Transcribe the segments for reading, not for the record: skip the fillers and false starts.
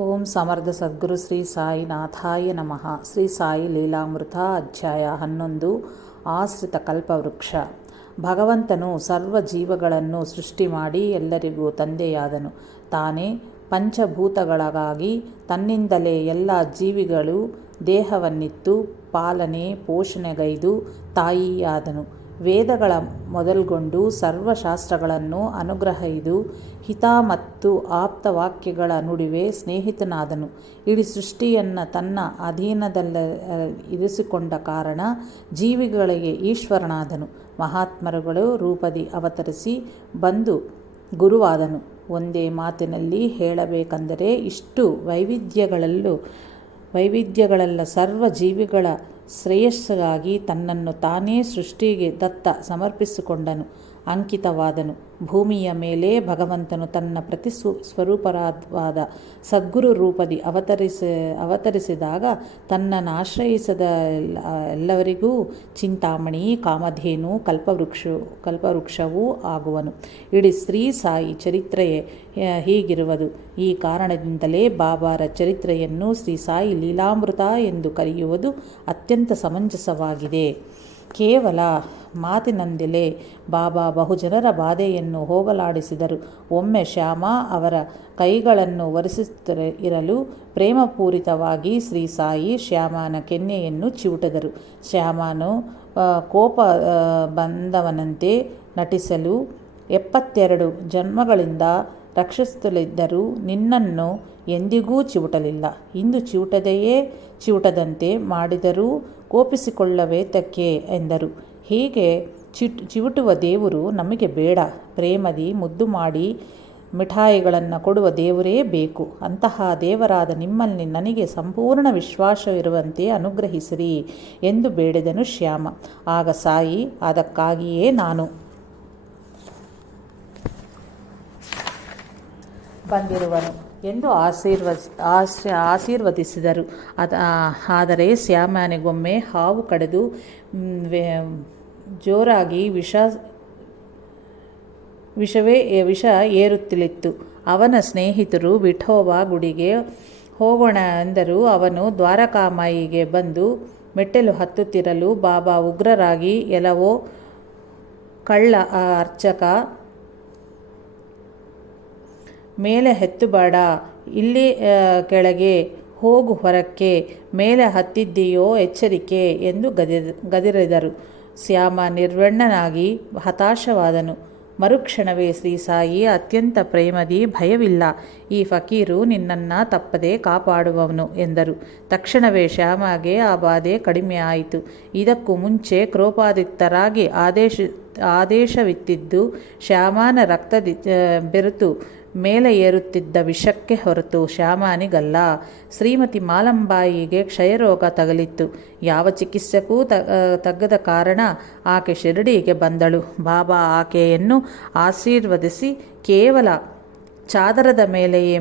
ಓಂ ಸಮರ್ಥ ಸದ್ಗುರು ಶ್ರೀ ಸಾಯಿನಾಥಾಯ ನಮಃ. ಶ್ರೀ ಸಾಯಿ ಲೀಲಾಮೃತ ಅಧ್ಯಾಯ 11. ಆಶ್ರಿತ ಕಲ್ಪವೃಕ್ಷ. ಭಗವಂತನು ಸರ್ವ ಜೀವಗಳನ್ನು ಸೃಷ್ಟಿ ಮಾಡಿ ಎಲ್ಲರಿಗೂ ತಂದೆಯಾದನು. ತಾನೇ ಪಂಚಭೂತಗಳಾಗಿ ತನ್ನಿಂದಲೇ ಎಲ್ಲ ಜೀವಿಗಳು ದೇಹವನ್ನಿತ್ತು ಪಾಲನೆ ಪೋಷಣೆಗೈದು ತಾಯಿಯಾದನು. ವೇದಗಳ ಮೊದಲ್ಗೊಂಡು ಸರ್ವಶಾಸ್ತ್ರಗಳನ್ನು ಅನುಗ್ರಹಿದು ಹಿತ ಮತ್ತು ಆಪ್ತವಾಕ್ಯಗಳ ನಡುವೆ ಸ್ನೇಹಿತನಾದನು. ಇಡೀ ಸೃಷ್ಟಿಯನ್ನು ತನ್ನ ಅಧೀನದಲ್ಲಿರಿಸಿಕೊಂಡ ಕಾರಣ ಜೀವಿಗಳಿಗೆ ಈಶ್ವರನಾದನು. ಮಹಾತ್ಮರುಗಳು ರೂಪದಿ ಅವತರಿಸಿ ಬಂದು ಗುರುವಾದನು. ಒಂದೇ ಮಾತಿನಲ್ಲಿ ಹೇಳಬೇಕೆಂದರೆ ಇಷ್ಟು ವೈವಿಧ್ಯಗಳೆಲ್ಲ ಸರ್ವ ಜೀವಿಗಳ ಶ್ರೇಯಸ್ಸಿಗಾಗಿ ತನ್ನನ್ನು ತಾನೇ ಸೃಷ್ಟಿಗೆ ದತ್ತ ಸಮರ್ಪಿಸಿಕೊಂಡನು, ಅಂಕಿತವಾದನು. ಭೂಮಿಯ ಮೇಲೆ ಭಗವಂತನು ತನ್ನ ಸ್ವರೂಪವಾದ ಸದ್ಗುರು ರೂಪದಿ ಅವತರಿಸಿದಾಗ ತನ್ನನ್ನು ಆಶ್ರಯಿಸಿದ ಎಲ್ಲವರಿಗೂ ಚಿಂತಾಮಣಿ ಕಾಮಧೇನು ಕಲ್ಪವೃಕ್ಷವೂ ಆಗುವನು. ಇಡೀ ಶ್ರೀ ಸಾಯಿ ಚರಿತ್ರೆಯೇ ಹೀಗಿರುವುದು. ಈ ಕಾರಣದಿಂದಲೇ ಬಾಬಾರ ಚರಿತ್ರೆಯನ್ನು ಶ್ರೀ ಸಾಯಿ ಲೀಲಾಮೃತ ಎಂದು ಕರೆಯುವುದು ಅತ್ಯಂತ ಸಮಂಜಸವಾಗಿದೆ. ಕೇವಲ ಮಾತಿನಿಂದಲೇ ಬಾಬಾ ಬಹುಜನರ ಬಾಧೆಯನ್ನು ಹೋಗಲಾಡಿಸಿದರು. ಒಮ್ಮೆ ಶ್ಯಾಮ ಅವರ ಕೈಗಳನ್ನು ಒರೆಸುತ್ತಿರಲು ಪ್ರೇಮಪೂರಿತವಾಗಿ ಶ್ರೀ ಸಾಯಿ ಶ್ಯಾಮನ ಕೆನ್ನೆಯನ್ನು ಚಿವುಟಿದರು. ಶ್ಯಾಮನು ಕೋಪ ಬಂದವನಂತೆ ನಟಿಸಲು 72 ಜನ್ಮಗಳಿಂದ ರಕ್ಷಿಸುತ್ತಲಿದ್ದರೂ ನಿನ್ನನ್ನು ಎಂದಿಗೂ ಚಿವುಟಲಿಲ್ಲ. ಇಂದು ಚಿವುಟದಂತೆ ಮಾಡಿದರೂ ಕೋಪಿಸಿಕೊಳ್ಳಬೇತಕ್ಕೆ ಎಂದರು. ಹೀಗೆ ಚಿವುಟುವ ದೇವರು ನಮಗೆ ಬೇಡ. ಪ್ರೇಮದಿ ಮುದ್ದು ಮಾಡಿ ಮಿಠಾಯಿಗಳನ್ನು ಕೊಡುವ ದೇವರೇ ಬೇಕು. ಅಂತಹ ದೇವರಾದ ನಿಮ್ಮಲ್ಲಿ ನನಗೆ ಸಂಪೂರ್ಣ ವಿಶ್ವಾಸವಿರುವಂತೆ ಅನುಗ್ರಹಿಸಿರಿ ಎಂದು ಬೇಡಿದನು ಶ್ಯಾಮ. ಆಗ ಸಾಯಿ ಅದಕ್ಕಾಗಿಯೇ ನಾನು ಬಂದಿರುವನು ಎಂದು ಆಶೀರ್ವದಿಸಿದರು. ಆದರೆ ಶ್ಯಾಮನಿಗೊಮ್ಮೆ ಹಾವು ಕಡಿದು ಜೋರಾಗಿ ವಿಷ ಏರುತ್ತಿತ್ತು. ಅವನ ಸ್ನೇಹಿತರು ವಿಠೋಬಾ ಗುಡಿಗೆ ಹೋಗೋಣ ಎಂದರು. ಅವನು ದ್ವಾರಕಾಮಾಯಿಗೆ ಬಂದು ಮೆಟ್ಟಲು ಹತ್ತುತ್ತಿರಲು ಬಾಬಾ ಉಗ್ರರಾಗಿ ಎಲ್ಲವೋ ಕಳ್ಳ ಅರ್ಚಕ, ಮೇಲೆ ಹತ್ತಬೇಡ, ಇಲ್ಲಿ ಕೆಳಗೆ ಹೋಗು, ಹೊರಕ್ಕೆ ಮೇಲೆ ಹತ್ತಿದ್ದೀಯೋ ಎಚ್ಚರಿಕೆ ಎಂದು ಗದರಿದರು. ಶ್ಯಾಮ ನಿರ್ವಣ್ಣನಾಗಿ ಹತಾಶವಾದನು. ಮರುಕ್ಷಣವೇ ಶ್ರೀ ಸಾಯಿ ಅತ್ಯಂತ ಪ್ರೇಮದಿ ಭಯವಿಲ್ಲ, ಈ ಫಕೀರು ನಿನ್ನನ್ನು ತಪ್ಪದೆ ಕಾಪಾಡುವವನು ಎಂದರು. ತಕ್ಷಣವೇ ಶ್ಯಾಮಗೆ ಆ ಬಾಧೆ ಕಡಿಮೆ ಆಯಿತು. ಇದಕ್ಕೂ ಮುಂಚೆ ಕ್ರೋಪಾದಿಕ್ತರಾಗಿ ಆದೇಶವಿತ್ತಿದ್ದು ಶ್ಯಾಮನ ರಕ್ತದಿ ಬೆರೆತು ಮೇಲೆ ಏರುತ್ತಿದ್ದ ವಿಷಕ್ಕೆ ಹೊರತು ಶ್ಯಾಮನಿಗಲ್ಲ. ಶ್ರೀಮತಿ ಮಾಲಂಬಾಯಿಗೆ ಕ್ಷಯರೋಗ ತಗಲಿತ್ತು. ಯಾವ ಚಿಕಿತ್ಸೆಗೂ ತಗ್ಗದ ಕಾರಣ ಆಕೆ ಶಿರಡಿಗೆ ಬಂದಳು. ಬಾಬಾ ಆಕೆಯನ್ನು ಆಶೀರ್ವದಿಸಿ ಕೇವಲ ಚಾದರದ ಮೇಲೆಯೇ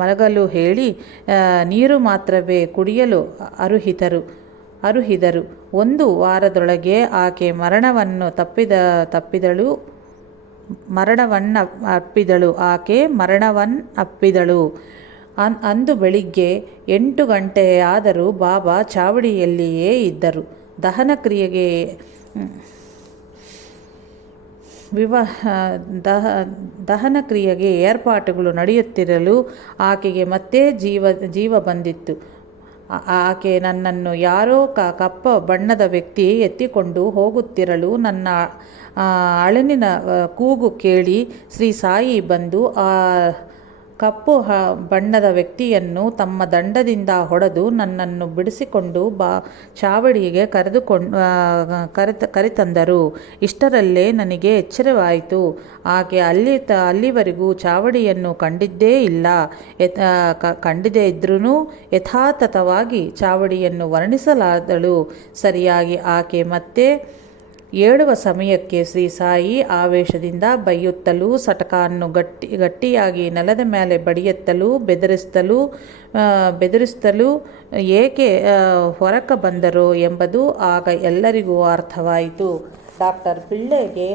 ಮಲಗಲು ಹೇಳಿ ನೀರು ಮಾತ್ರವೇ ಕುಡಿಯಲು ಅರುಹಿದರು. 1 ವಾರದೊಳಗೆ ಆಕೆ ಮರಣವನ್ನಪ್ಪಿದಳು. ಅಂದು ಬೆಳಿಗ್ಗೆ 8 ಗಂಟೆಯಾದರೂ ಬಾಬಾ ಚಾವಡಿಯಲ್ಲಿಯೇ ಇದ್ದರು. ದಹನ ಕ್ರಿಯೆಗೆ ಏರ್ಪಾಟುಗಳು ನಡೆಯುತ್ತಿರಲು ಆಕೆಗೆ ಮತ್ತೆ ಜೀವ ಬಂದಿತ್ತು. ಆಕೆ ನನ್ನನ್ನು ಯಾರೋ ಕಪ್ಪ ಬಣ್ಣದ ವ್ಯಕ್ತಿ ಎತ್ತಿಕೊಂಡು ಹೋಗುತ್ತಿರಲು ನನ್ನ ಅಳನಿನ ಕೂಗು ಕೇಳಿ ಶ್ರೀ ಸಾಯಿ ಬಂದು ಆ ಕಪ್ಪು ಬಣ್ಣದ ವ್ಯಕ್ತಿಯನ್ನು ತಮ್ಮ ದಂಡದಿಂದ ಹೊಡೆದು ನನ್ನನ್ನು ಬಿಡಿಸಿಕೊಂಡು ಚಾವಡಿಗೆ ಕರೆತಂದರು. ಇಷ್ಟರಲ್ಲೇ ನನಗೆ ಎಚ್ಚರವಾಯಿತು. ಆಕೆ ಅಲ್ಲಿವರೆಗೂ ಚಾವಡಿಯನ್ನು ಕಂಡಿದ್ದೇ ಇಲ್ಲ. ಕಂಡಿದ್ದೇ ಇದ್ರೂ ಯಥಾತಥವಾಗಿ ಚಾವಡಿಯನ್ನು ವರ್ಣಿಸಲಾದಳು. ಸರಿಯಾಗಿ ಆಕೆ ಮತ್ತೆ ಏಳುವ ಸಮಯಕ್ಕೆ ಶ್ರೀ ಸಾಯಿ ಆವೇಶದಿಂದ ಬೈಯುತ್ತಲೂ ಸಟಕನ್ನು ಗಟ್ಟಿಯಾಗಿ ನೆಲದ ಮೇಲೆ ಬಡಿಯುತ್ತಲೂ ಬೆದರಿಸುತ್ತಲೂ ಏಕೆ ಹೊರಕ್ಕೆ ಬಂದರೋ ಎಂಬುದು ಆಗ ಎಲ್ಲರಿಗೂ ಅರ್ಥವಾಯಿತು. ಡಾಕ್ಟರ್ ಪಿಳ್ಳೆಗೆ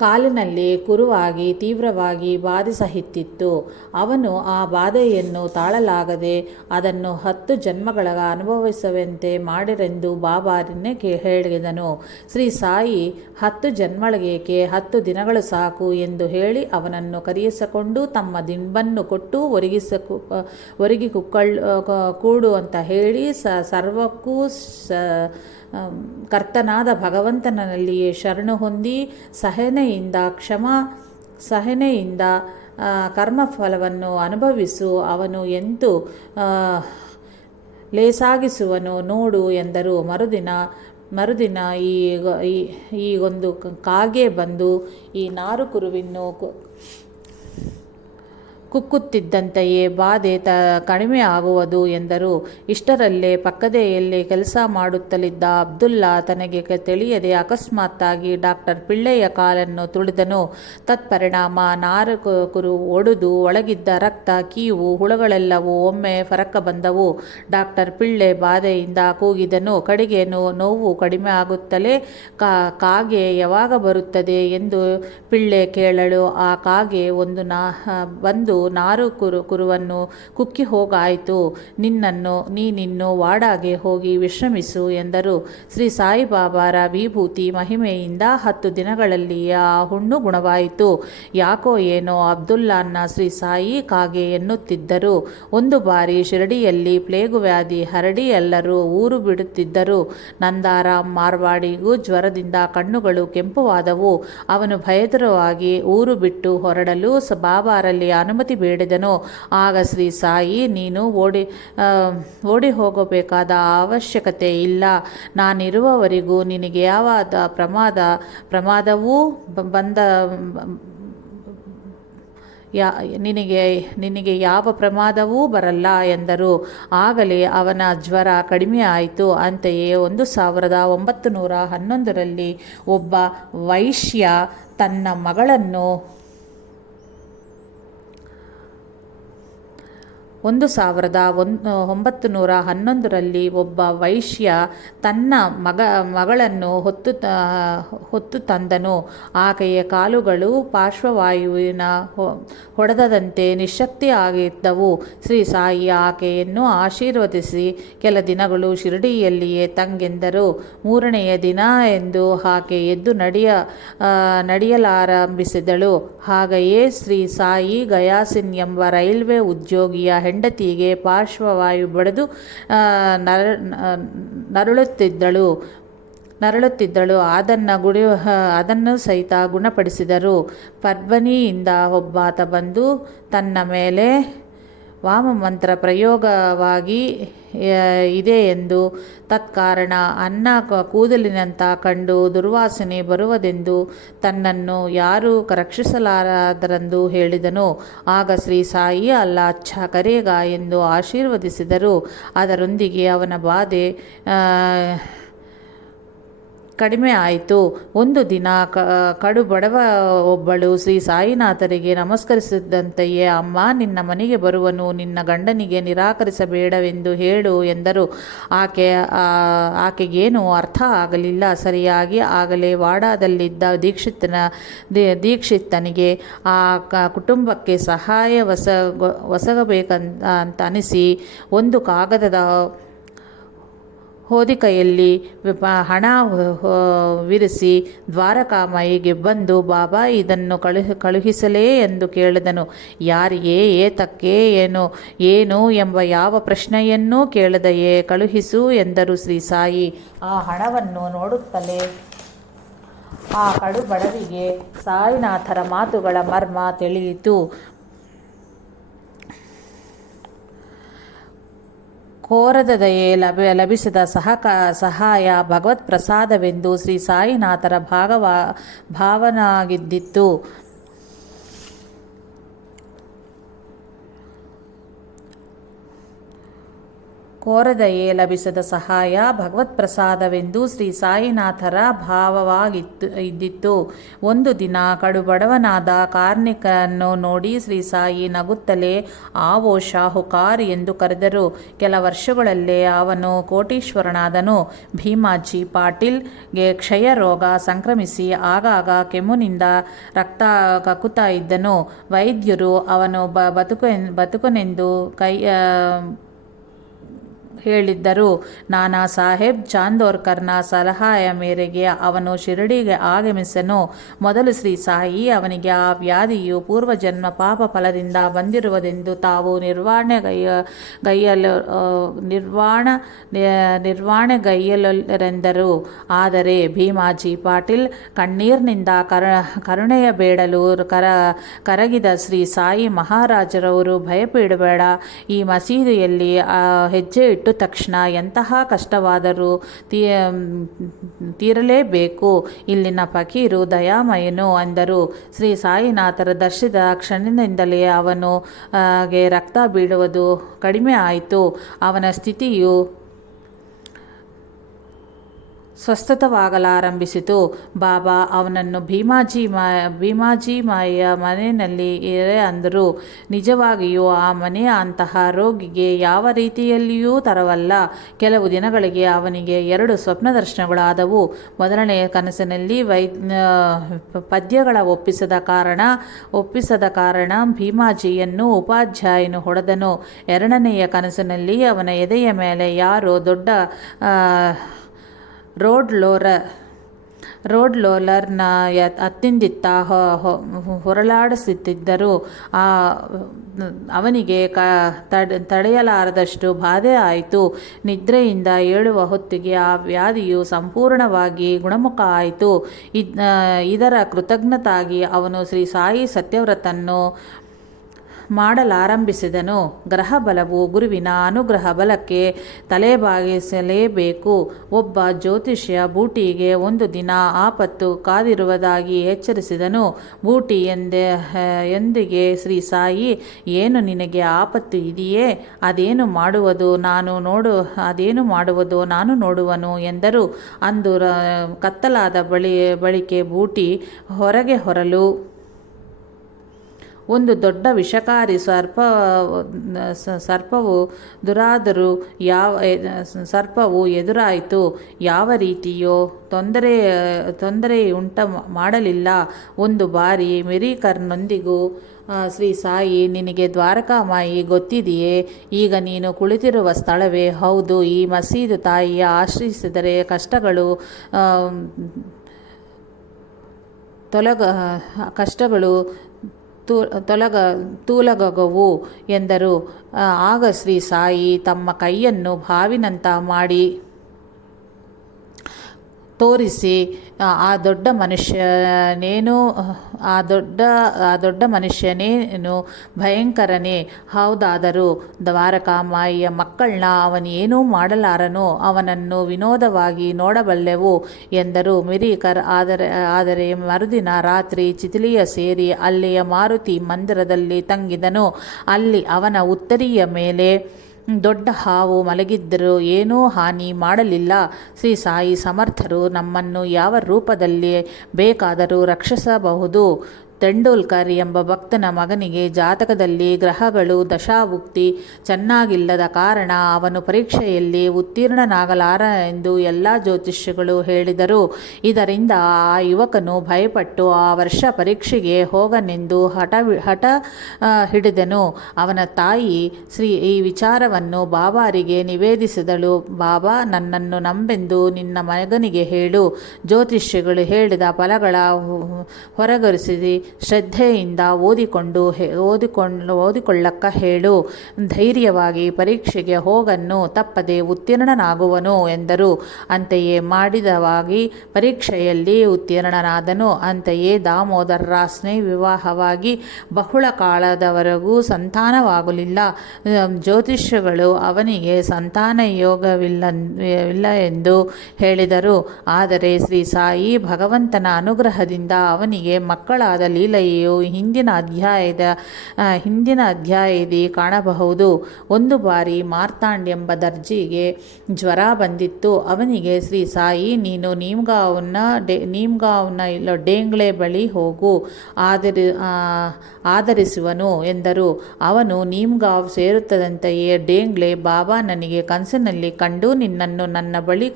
ಕಾಲಿನಲ್ಲಿ ಕುರುವಾಗಿ ತೀವ್ರವಾಗಿ ಬಾಧಿಸಹಿತ್ತಿತ್ತು. ಅವನು ಆ ಬಾಧೆಯನ್ನು ತಾಳಲಾಗದೆ ಅದನ್ನು 10 ಜನ್ಮಗಳ ಅನುಭವಿಸುವಂತೆ ಮಾಡಿರೆಂದು ಬಾಬಾರನ್ನೇ ಹೇಳಿದನು. ಶ್ರೀ ಸಾಯಿ 10 ಜನ್ಮಗಳೇಕೆ, 10 ದಿನಗಳು ಸಾಕು ಎಂದು ಹೇಳಿ ಅವನನ್ನು ಕರೆಯಿಸಿಕೊಂಡು ತಮ್ಮ ದಿಂಬನ್ನು ಕೊಟ್ಟು ಒರಗಿ ಕೂಡು ಅಂತ ಹೇಳಿ ಸರ್ವಕ್ಕೂ ಕರ್ತನಾದ ಭಗವಂತನಲ್ಲಿಯೇ ಶರಣು ಹೊಂದಿ ಸಹನೆಯಿಂದ ಕರ್ಮಫಲವನ್ನು ಅನುಭವಿಸು, ಅವನು ಎಂತೂ ಲೇಸಾಗಿಸುವನು ನೋಡು ಎಂದರು. ಮರುದಿನ ಈ ಒಂದು ಕಾಗೆ ಬಂದು ಈ ನಾರು ಕುರುವಿನ್ನು ಕುಕ್ಕುತ್ತಿದ್ದಂತೆಯೇ ಬಾಧೆ ಕಡಿಮೆ ಆಗುವುದು ಎಂದರು. ಇಷ್ಟರಲ್ಲೇ ಪಕ್ಕದೆಯಲ್ಲೇ ಕೆಲಸ ಮಾಡುತ್ತಲಿದ್ದ ಅಬ್ದುಲ್ಲಾ ತನಗೆ ತಿಳಿಯದೆ ಅಕಸ್ಮಾತ್ತಾಗಿ ಡಾಕ್ಟರ್ ಪಿಳ್ಳೆಯ ಕಾಲನ್ನು ತುಳಿದನು. ತತ್ಪರಿಣಾಮ ನಾರು ಕುರು ಒಡೆದು ಒಳಗಿದ್ದ ರಕ್ತ, ಕೀವು, ಹುಳುಗಳೆಲ್ಲವೂ ಒಮ್ಮೆ ಹೊರಕ್ಕೆ ಬಂದವು. ಡಾಕ್ಟರ್ ಪಿಳ್ಳೆ ಬಾಧೆಯಿಂದ ಕೂಗಿದನು. ಕಡೆಗೆ ನೋವು ಕಡಿಮೆ ಆಗುತ್ತಲೇ ಕಾಗೆ ಯಾವಾಗ ಬರುತ್ತದೆ ಎಂದು ಪಿಳ್ಳೆ ಕೇಳಲು ಆ ಕಾಗೆ ಬಂದು ನಾರು ಕುರುವನ್ನು ಕುಕ್ಕಿ ಹೋಗಾಯಿತು. ನೀನಿನ್ನು ವಾಡಾಗೆ ಹೋಗಿ ವಿಶ್ರಮಿಸು ಎಂದರು. ಶ್ರೀ ಸಾಯಿಬಾಬಾರ ವಿಭೂತಿ ಮಹಿಮೆಯಿಂದ 10 ದಿನಗಳಲ್ಲಿಯೇ ಆ ಹುಣ್ಣು ಗುಣವಾಯಿತು. ಯಾಕೋ ಏನೋ ಅಬ್ದುಲ್ಲಾನ ಶ್ರೀ ಸಾಯಿ ಕಾಗೆ ಎನ್ನುತ್ತಿದ್ದರು. ಒಂದು ಬಾರಿ ಶಿರಡಿಯಲ್ಲಿ ಪ್ಲೇಗು ವ್ಯಾಧಿ ಹರಡಿ ಎಲ್ಲರೂ ಊರು ಬಿಡುತ್ತಿದ್ದರು. ನಂದಾರಾಮ್ ಮಾರ್ವಾಡಿಗೂ ಜ್ವರದಿಂದ ಕಣ್ಣುಗಳು ಕೆಂಪುವಾದವು. ಅವನು ಭಯದರವಾಗಿ ಊರು ಬಿಟ್ಟು ಹೊರಡಲು ಬಾಬಾರಲ್ಲಿ ಅನುಮತಿ ಬೇಡಿದನು. ಆಗ ಶ್ರೀ ಸಾಯಿ, ನೀನು ಓಡಿ ಹೋಗಬೇಕಾದ ಅವಶ್ಯಕತೆ ಇಲ್ಲ. ನಾನಿರುವವರೆಗೂ ನಿನಗೆ ನಿನಗೆ ಯಾವ ಪ್ರಮಾದವೂ ಬರಲ್ಲ ಎಂದರು. ಆಗಲೇ ಅವನ ಜ್ವರ ಕಡಿಮೆ ಆಯಿತು. ಅಂತೆಯೇ 1911ರಲ್ಲಿ ಒಬ್ಬ ವೈಶ್ಯ ತನ್ನ ಮಗಳನ್ನು 1911ರಲ್ಲಿ ಒಬ್ಬ ವೈಶ್ಯ ತನ್ನ ಮಗಳನ್ನು ಹೊತ್ತು ತಂದನು. ಆಕೆಯ ಕಾಲುಗಳು ಪಾರ್ಶ್ವವಾಯುವಿನ ಹೊಡೆದಂತೆ ನಿಶ್ಶಕ್ತಿಯಾಗಿದ್ದವು. ಶ್ರೀ ಸಾಯಿ ಆಕೆಯನ್ನು ಆಶೀರ್ವದಿಸಿ ಕೆಲ ದಿನಗಳು ಶಿರಡಿಯಲ್ಲಿಯೇ ತಂಗೆಂದರು. 3ನೆಯ ದಿನ ಎಂದು ಆಕೆ ಎದ್ದು ನಡೆಯಲಾರಂಭಿಸಿದಳು. ಹಾಗೆಯೇ ಶ್ರೀ ಸಾಯಿ ಗಯಾಸಿನ್ ಎಂಬ ರೈಲ್ವೆ ಉದ್ಯೋಗಿಯ ಹೆಂಡತಿಗೆ ಪಾರ್ಶ್ವವಾಯು ಬಡಿದು ನರಳುತ್ತಿದ್ದಳು. ಅದನ್ನು ಸಹಿತ ಗುಣಪಡಿಸಿದರು. ಪರ್ಬನಿಯಿಂದ ಒಬ್ಬಾತ ಬಂದು ತನ್ನ ಮೇಲೆ ವಾಮಮಂತ್ರ ಪ್ರಯೋಗವಾಗಿ ಇದೆ ಎಂದು ತತ್ಕಾರಣ ಅನ್ನ ಕೂದಲಿನಂತ ಕಂಡು ದುರ್ವಾಸನೆ ಬರುವುದೆಂದು ತನ್ನನ್ನು ಯಾರೂ ರಕ್ಷಿಸಲಾರದರೆಂದು ಹೇಳಿದನು. ಆಗ ಶ್ರೀ ಸಾಯಿ ಅಲ್ಲ ಅಚ್ಚ ಕರೇಗ ಎಂದು ಆಶೀರ್ವದಿಸಿದರು. ಅದರೊಂದಿಗೆ ಅವನ ಬಾಧೆ ಕಡಿಮೆ ಆಯಿತು. ಒಂದು ದಿನ ಕಡು ಬಡವ ಒಬ್ಬಳು ಶ್ರೀ ಸಾಯಿನಾಥರಿಗೆ ನಮಸ್ಕರಿಸಿದಂತೆಯೇ, ಅಮ್ಮ, ನಿನ್ನ ಮನೆಗೆ ಬರುವನು ನಿನ್ನ ಗಂಡನಿಗೆ ನಿರಾಕರಿಸಬೇಡವೆಂದು ಹೇಳು ಎಂದರು. ಆಕೆಗೇನೂ ಅರ್ಥ ಆಗಲಿಲ್ಲ. ಸರಿಯಾಗಿ ಆಗಲೇ ವಾಡಾದಲ್ಲಿದ್ದ ದೀಕ್ಷಿತನಿಗೆ ಆ ಕುಟುಂಬಕ್ಕೆ ಸಹಾಯ ಒಸಗಬೇಕಂತ ಅನಿಸಿ ಒಂದು ಕಾಗದದ ಹೋದಿಕೆಯಲ್ಲಿ ಹಣ ವಿರಿಸಿ ದ್ವಾರಕಾಮಾಯಿಗೆ ಬಂದು, ಬಾಬಾ, ಇದನ್ನು ಕಳುಹಿಸಲೇ ಎಂದು ಕೇಳಿದನು. ಯಾರಿಗೆ, ಏತಕ್ಕೆ, ಏನು ಎಂಬ ಯಾವ ಪ್ರಶ್ನೆಯನ್ನೂ ಕೇಳದೆಯೇ ಕಳುಹಿಸು ಎಂದರು ಶ್ರೀ ಸಾಯಿ. ಆ ಹಣವನ್ನು ನೋಡುತ್ತಲೇ ಆ ಕಡು ಬಡವಿಗೆ ಸಾಯಿನಾಥರ ಮಾತುಗಳ ಮರ್ಮ ತಿಳಿಯಿತು. ಕೋರದ ದಯೆ ಲಭಿಸಿದ ಸಹಾಯ ಭಗವತ್ ಪ್ರಸಾದವೆಂದು ಶ್ರೀ ಸಾಯಿನಾಥರ ಭಾವನಾಗಿದ್ದಿತು. ಕೋರದೆಯೇ ಲಭಿಸದ ಸಹಾಯ ಭಗವತ್ಪ್ರಸಾದವೆಂದು ಶ್ರೀ ಸಾಯಿನಾಥರ ಇದ್ದಿತ್ತು. ಒಂದು ದಿನ ಕಡುಬಡವನಾದ ಕಾರ್ಣಿಕನನ್ನು ನೋಡಿ ಶ್ರೀ ಸಾಯಿ ನಗುತ್ತಲೇ ಆವೋ ಶಾಹುಕಾರ್ ಎಂದು ಕರೆದರು. ಕೆಲ ವರ್ಷಗಳಲ್ಲೇ ಅವನು ಕೋಟೀಶ್ವರನಾದನು. ಭೀಮಾಜಿ ಪಾಟೀಲ್ಗೆ ಕ್ಷಯ ರೋಗ ಸಂಕ್ರಮಿಸಿ ಆಗಾಗ ಕೆಮ್ಮಿನಿಂದ ರಕ್ತ ಕಕ್ಕುತ್ತಾ ಇದ್ದನು. ವೈದ್ಯರು ಅವನು ಬದುಕನೆಂದು ಹೇಳಿದ್ದರು. ನಾನಾ ಸಾಹೇಬ್ ಚಾಂದೋರ್ಕರ್ನ ಸಲಹೆಯ ಮೇರೆಗೆ ಅವನು ಶಿರಡಿಗೆ ಆಗಮಿಸನು. ಮೊದಲು ಶ್ರೀ ಸಾಯಿ ಅವನಿಗೆ ಆ ವ್ಯಾಧಿಯು ಪೂರ್ವಜನ್ಮ ಪಾಪ ಫಲದಿಂದ ಬಂದಿರುವುದೆಂದು ತಾವು ನಿರ್ವಾಣೆಗೈಯಲೆಂದರು. ಆದರೆ ಭೀಮಾಜಿ ಪಾಟೀಲ್ ಕಣ್ಣೀರಿನಿಂದ ಕರುಣೆಯ ಬೇಡಲು ಕರಗಿದ ಶ್ರೀ ಸಾಯಿ ಮಹಾರಾಜರವರು, ಭಯಪಡಬೇಡ, ಈ ಮಸೀದಿಯಲ್ಲಿ ಹೆಜ್ಜೆ ಇಟ್ಟು ತಕ್ಷಣ ಎಂತಹ ಕಷ್ಟವಾದರೂ ತೀರಲೇಬೇಕು. ಇಲ್ಲಿನ ಫಕೀರು ದಯಾಮಯನು ಅಂದರು. ಶ್ರೀ ಸಾಯಿನಾಥರ ದರ್ಶಿಸಿದ ಕ್ಷಣದಿಂದಲೇ ಅವನಿಗೆ ರಕ್ತ ಬೀಳುವುದು ಕಡಿಮೆ ಆಯಿತು. ಅವನ ಸ್ಥಿತಿಯು ಸ್ವಸ್ಥವಾಗಲಾರಂಭಿಸಿತು. ಬಾಬಾ ಅವನನ್ನು ಭೀಮಾಜಿ ಮಾಯ ಮನೆಯಲ್ಲಿ ಅಂದರು. ನಿಜವಾಗಿಯೂ ಆ ಮನೆಯ ಅಂತಹ ರೋಗಿಗೆ ಯಾವ ರೀತಿಯಲ್ಲಿಯೂ ತರವಲ್ಲ. ಕೆಲವು ದಿನಗಳಿಗೆ ಅವನಿಗೆ 2 ಸ್ವಪ್ನ ದರ್ಶನಗಳಾದವು. ಮೊದಲನೆಯ ಕನಸಿನಲ್ಲಿ ಪದ್ಯಗಳ ಒಪ್ಪಿಸದ ಕಾರಣ ಭೀಮಾಜಿಯನ್ನು ಉಪಾಧ್ಯಾಯನು ಹೊಡೆದನು. ಎರಡನೆಯ ಕನಸಿನಲ್ಲಿ ಅವನ ಎದೆಯ ಮೇಲೆ ಯಾರೋ ದೊಡ್ಡ ರೋಡ್ ರೋಲರ್ನ ಅತ್ತಿಂದಿತ್ತ ಹೊರಳಾಡಿಸುತ್ತಿದ್ದರು. ಅವನಿಗೆ ತಡೆಯಲಾರದಷ್ಟು ಬಾಧೆ ಆಯಿತು. ನಿದ್ರೆಯಿಂದ ಏಳುವ ಹೊತ್ತಿಗೆ ಆ ವ್ಯಾಧಿಯು ಸಂಪೂರ್ಣವಾಗಿ ಗುಣಮುಖ ಆಯಿತು. ಇದರ ಕೃತಜ್ಞತಾಗಿ ಅವನು ಶ್ರೀ ಸಾಯಿ ಸತ್ಯವ್ರತನ್ನು ಮಾಡಲಾರಂಭಿಸಿದನು. ಗ್ರಹ ಬಲವು ಗುರುವಿನ ಅನುಗ್ರಹ ಬಲಕ್ಕೆ ತಲೆಬಾಗಿಸಲೇಬೇಕು. ಒಬ್ಬ ಜ್ಯೋತಿಷ್ಯ ಬೂಟಿಗೆ ಒಂದು ದಿನ ಆಪತ್ತು ಕಾದಿರುವುದಾಗಿ ಎಚ್ಚರಿಸಿದನು. ಬೂಟಿ ಎಂದಿಗೆ ಶ್ರೀ ಸಾಯಿ, ಏನು ನಿನಗೆ ಆಪತ್ತು ಇದೆಯೇ? ಅದೇನು ಮಾಡುವುದು ನಾನು ನೋಡುವನು ಎಂದರು. ಅಂದು ಕತ್ತಲಾದ ಬಳಿಕೆ ಬೂಟಿ ಹೊರಗೆ ಹೊರಲು ಒಂದು ದೊಡ್ಡ ವಿಷಕಾರಿ ಸರ್ಪವು ಎದುರಾಯಿತು. ಯಾವ ರೀತಿಯೋ ತೊಂದರೆಯುಂಟು ಮಾಡಲಿಲ್ಲ. ಒಂದು ಬಾರಿ ಮಿರಿಕರ್ನೊಂದಿಗೂ ಶ್ರೀ ಸಾಯಿ, ನಿನಗೆ ದ್ವಾರಕಾಮಾಯಿ ಗೊತ್ತಿದೆಯೇ? ಈಗ ನೀನು ಕುಳಿತಿರುವ ಸ್ಥಳವೇ ಹೌದು. ಈ ಮಸೀದು ತಾಯಿಯ ಆಶ್ರಯಿಸಿದರೆ ಕಷ್ಟಗಳು ತೂಲಗವು ಎಂದರು. ಆಗ ಶ್ರೀ ಸಾಯಿ ತಮ್ಮ ಕೈಯನ್ನು ಬಾವಿನಂತ ಮಾಡಿ ತೋರಿಸಿ, ಆ ದೊಡ್ಡ ಮನುಷ್ಯನೇನು ಭಯಂಕರನೇ ಹೌದಾದರೂ ದ್ವಾರಕಾಮಾಯಿಯ ಮಕ್ಕಳನ್ನ ಅವನೇನೂ ಮಾಡಲಾರನು. ಅವನನ್ನು ವಿನೋದವಾಗಿ ನೋಡಬಲ್ಲೆವು ಎಂದರು ಮಿರಿಕರ್. ಆದರೆ ಮರುದಿನ ರಾತ್ರಿ ಚಿತಿಲಿಯ ಸೇರಿ ಅಲ್ಲಿಯ ಮಾರುತಿ ಮಂದಿರದಲ್ಲಿ ತಂಗಿದನು. ಅಲ್ಲಿ ಅವನ ಉತ್ತರಿಯ ಮೇಲೆ ದೊಡ್ಡ ಹಾವು ಮಲಗಿದ್ದರೂ ಏನೂ ಹಾನಿ ಮಾಡಲಿಲ್ಲ. ಶ್ರೀ ಸಾಯಿ ಸಮರ್ಥರು ನಮ್ಮನ್ನು ಯಾವ ರೂಪದಲ್ಲಿ ಬೇಕಾದರೂ ರಕ್ಷಿಸಬಹುದು. ತೆಂಡೂಲ್ಕರ್ ಎಂಬ ಭಕ್ತನ ಮಗನಿಗೆ ಜಾತಕದಲ್ಲಿ ಗ್ರಹಗಳು ದಶಾಭುಕ್ತಿ ಚೆನ್ನಾಗಿಲ್ಲದ ಕಾರಣ ಅವನು ಪರೀಕ್ಷೆಯಲ್ಲಿ ಉತ್ತೀರ್ಣನಾಗಲಾರ ಎಂದು ಎಲ್ಲ ಜ್ಯೋತಿಷ್ಯಗಳು ಹೇಳಿದರು. ಇದರಿಂದ ಆ ಯುವಕನು ಭಯಪಟ್ಟು ಆ ವರ್ಷ ಪರೀಕ್ಷೆಗೆ ಹೋಗನೆಂದು ಹಠ ಹಿಡಿದನು. ಅವನ ತಾಯಿ ಈ ವಿಚಾರವನ್ನು ಬಾಬಾರಿಗೆ ನಿವೇದಿಸಿದಳು. ಬಾಬಾ, ನನ್ನನ್ನು ನಂಬೆಂದು ನಿನ್ನ ಮಗನಿಗೆ ಹೇಳು. ಜ್ಯೋತಿಷ್ಯಗಳು ಹೇಳಿದ ಫಲಗಳ ಹೊರಗೊರಿಸಿ ಶ್ರದ್ಧೆಯಿಂದ ಓದಿಕೊಳ್ಳಕ್ಕ ಹೇಳು. ಧೈರ್ಯವಾಗಿ ಪರೀಕ್ಷೆಗೆ ಹೋಗನ್ನು, ತಪ್ಪದೆ ಉತ್ತೀರ್ಣನಾಗುವನು ಎಂದರು. ಅಂತೆಯೇ ಮಾಡಿದವಾಗಿ ಪರೀಕ್ಷೆಯಲ್ಲಿ ಉತ್ತೀರ್ಣನಾದನು. ಅಂತೆಯೇ ದಾಮೋದರ ರಾಸ್ನೆ ವಿವಾಹವಾಗಿ ಬಹಳ ಕಾಲದವರೆಗೂ ಸಂತಾನವಾಗಲಿಲ್ಲ. ಜ್ಯೋತಿಷ್ಯಗಳು ಅವನಿಗೆ ಸಂತಾನಯೋಗವಿಲ್ಲ ಎಂದು ಹೇಳಿದರು. ಆದರೆ ಶ್ರೀ ಸಾಯಿ ಭಗವಂತನ ಅನುಗ್ರಹದಿಂದ ಅವನಿಗೆ ಮಕ್ಕಳಾದಲ್ಲಿ ಲೀಲೆಯು ಹಿಂದಿನ ಅಧ್ಯಾಯದಲ್ಲಿ ಕಾಣಬಹುದು. ಒಂದು ಬಾರಿ ಮಾರ್ತಾಂಡ್ ಎಂಬ ದರ್ಜಿಗೆ ಜ್ವರ ಬಂದಿತ್ತು. ಅವನಿಗೆ ಶ್ರೀ ಸಾಯಿ, ನೀನು ನೀಮ್ಗಾವ್ನ ಇಲ್ಲ ಡೇಂಗ್ಲೆ ಬಳಿ ಹೋಗು, ಆಧರಿಸುವನು ಎಂದರು. ಅವನು ನೀಮ್ಗಾವ್ ಸೇರುತ್ತದಂತೆಯೇ ಡೇಂಗ್ಲೆ ಬಾಬಾ ನನಗೆ ಕನಸಿನಲ್ಲಿ ಕಂಡು ನಿನ್ನನ್ನು ನನ್ನ ಬಳಿ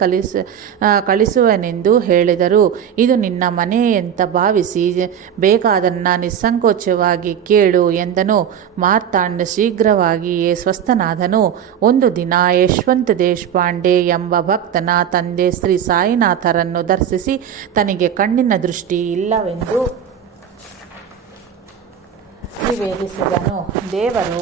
ಕಳಿಸುವನೆಂದು ಹೇಳಿದರು. ಇದು ನಿನ್ನ ಮನೆ ಅಂತ ಭಾವಿಸಿ ಬೇಕಾದನ್ನ ನಿಸ್ಸಂಕೋಚವಾಗಿ ಕೇಳು ಎಂದನು. ಮಾರ್ತಾಂಡ್ ಶೀಘ್ರವಾಗಿಯೇ ಸ್ವಸ್ಥನಾದನು. ಒಂದು ದಿನ ಯಶವಂತ್ ದೇಶಪಾಂಡೆ ಎಂಬ ಭಕ್ತನ ತಂದೆ ಶ್ರೀ ಸಾಯಿನಾಥರನ್ನು ದರ್ಶಿಸಿ ತನಗೆ ಕಣ್ಣಿನ ದೃಷ್ಟಿ ಇಲ್ಲವೆಂದು ನಿವೇದಿಸಿದನು. ದೇವರು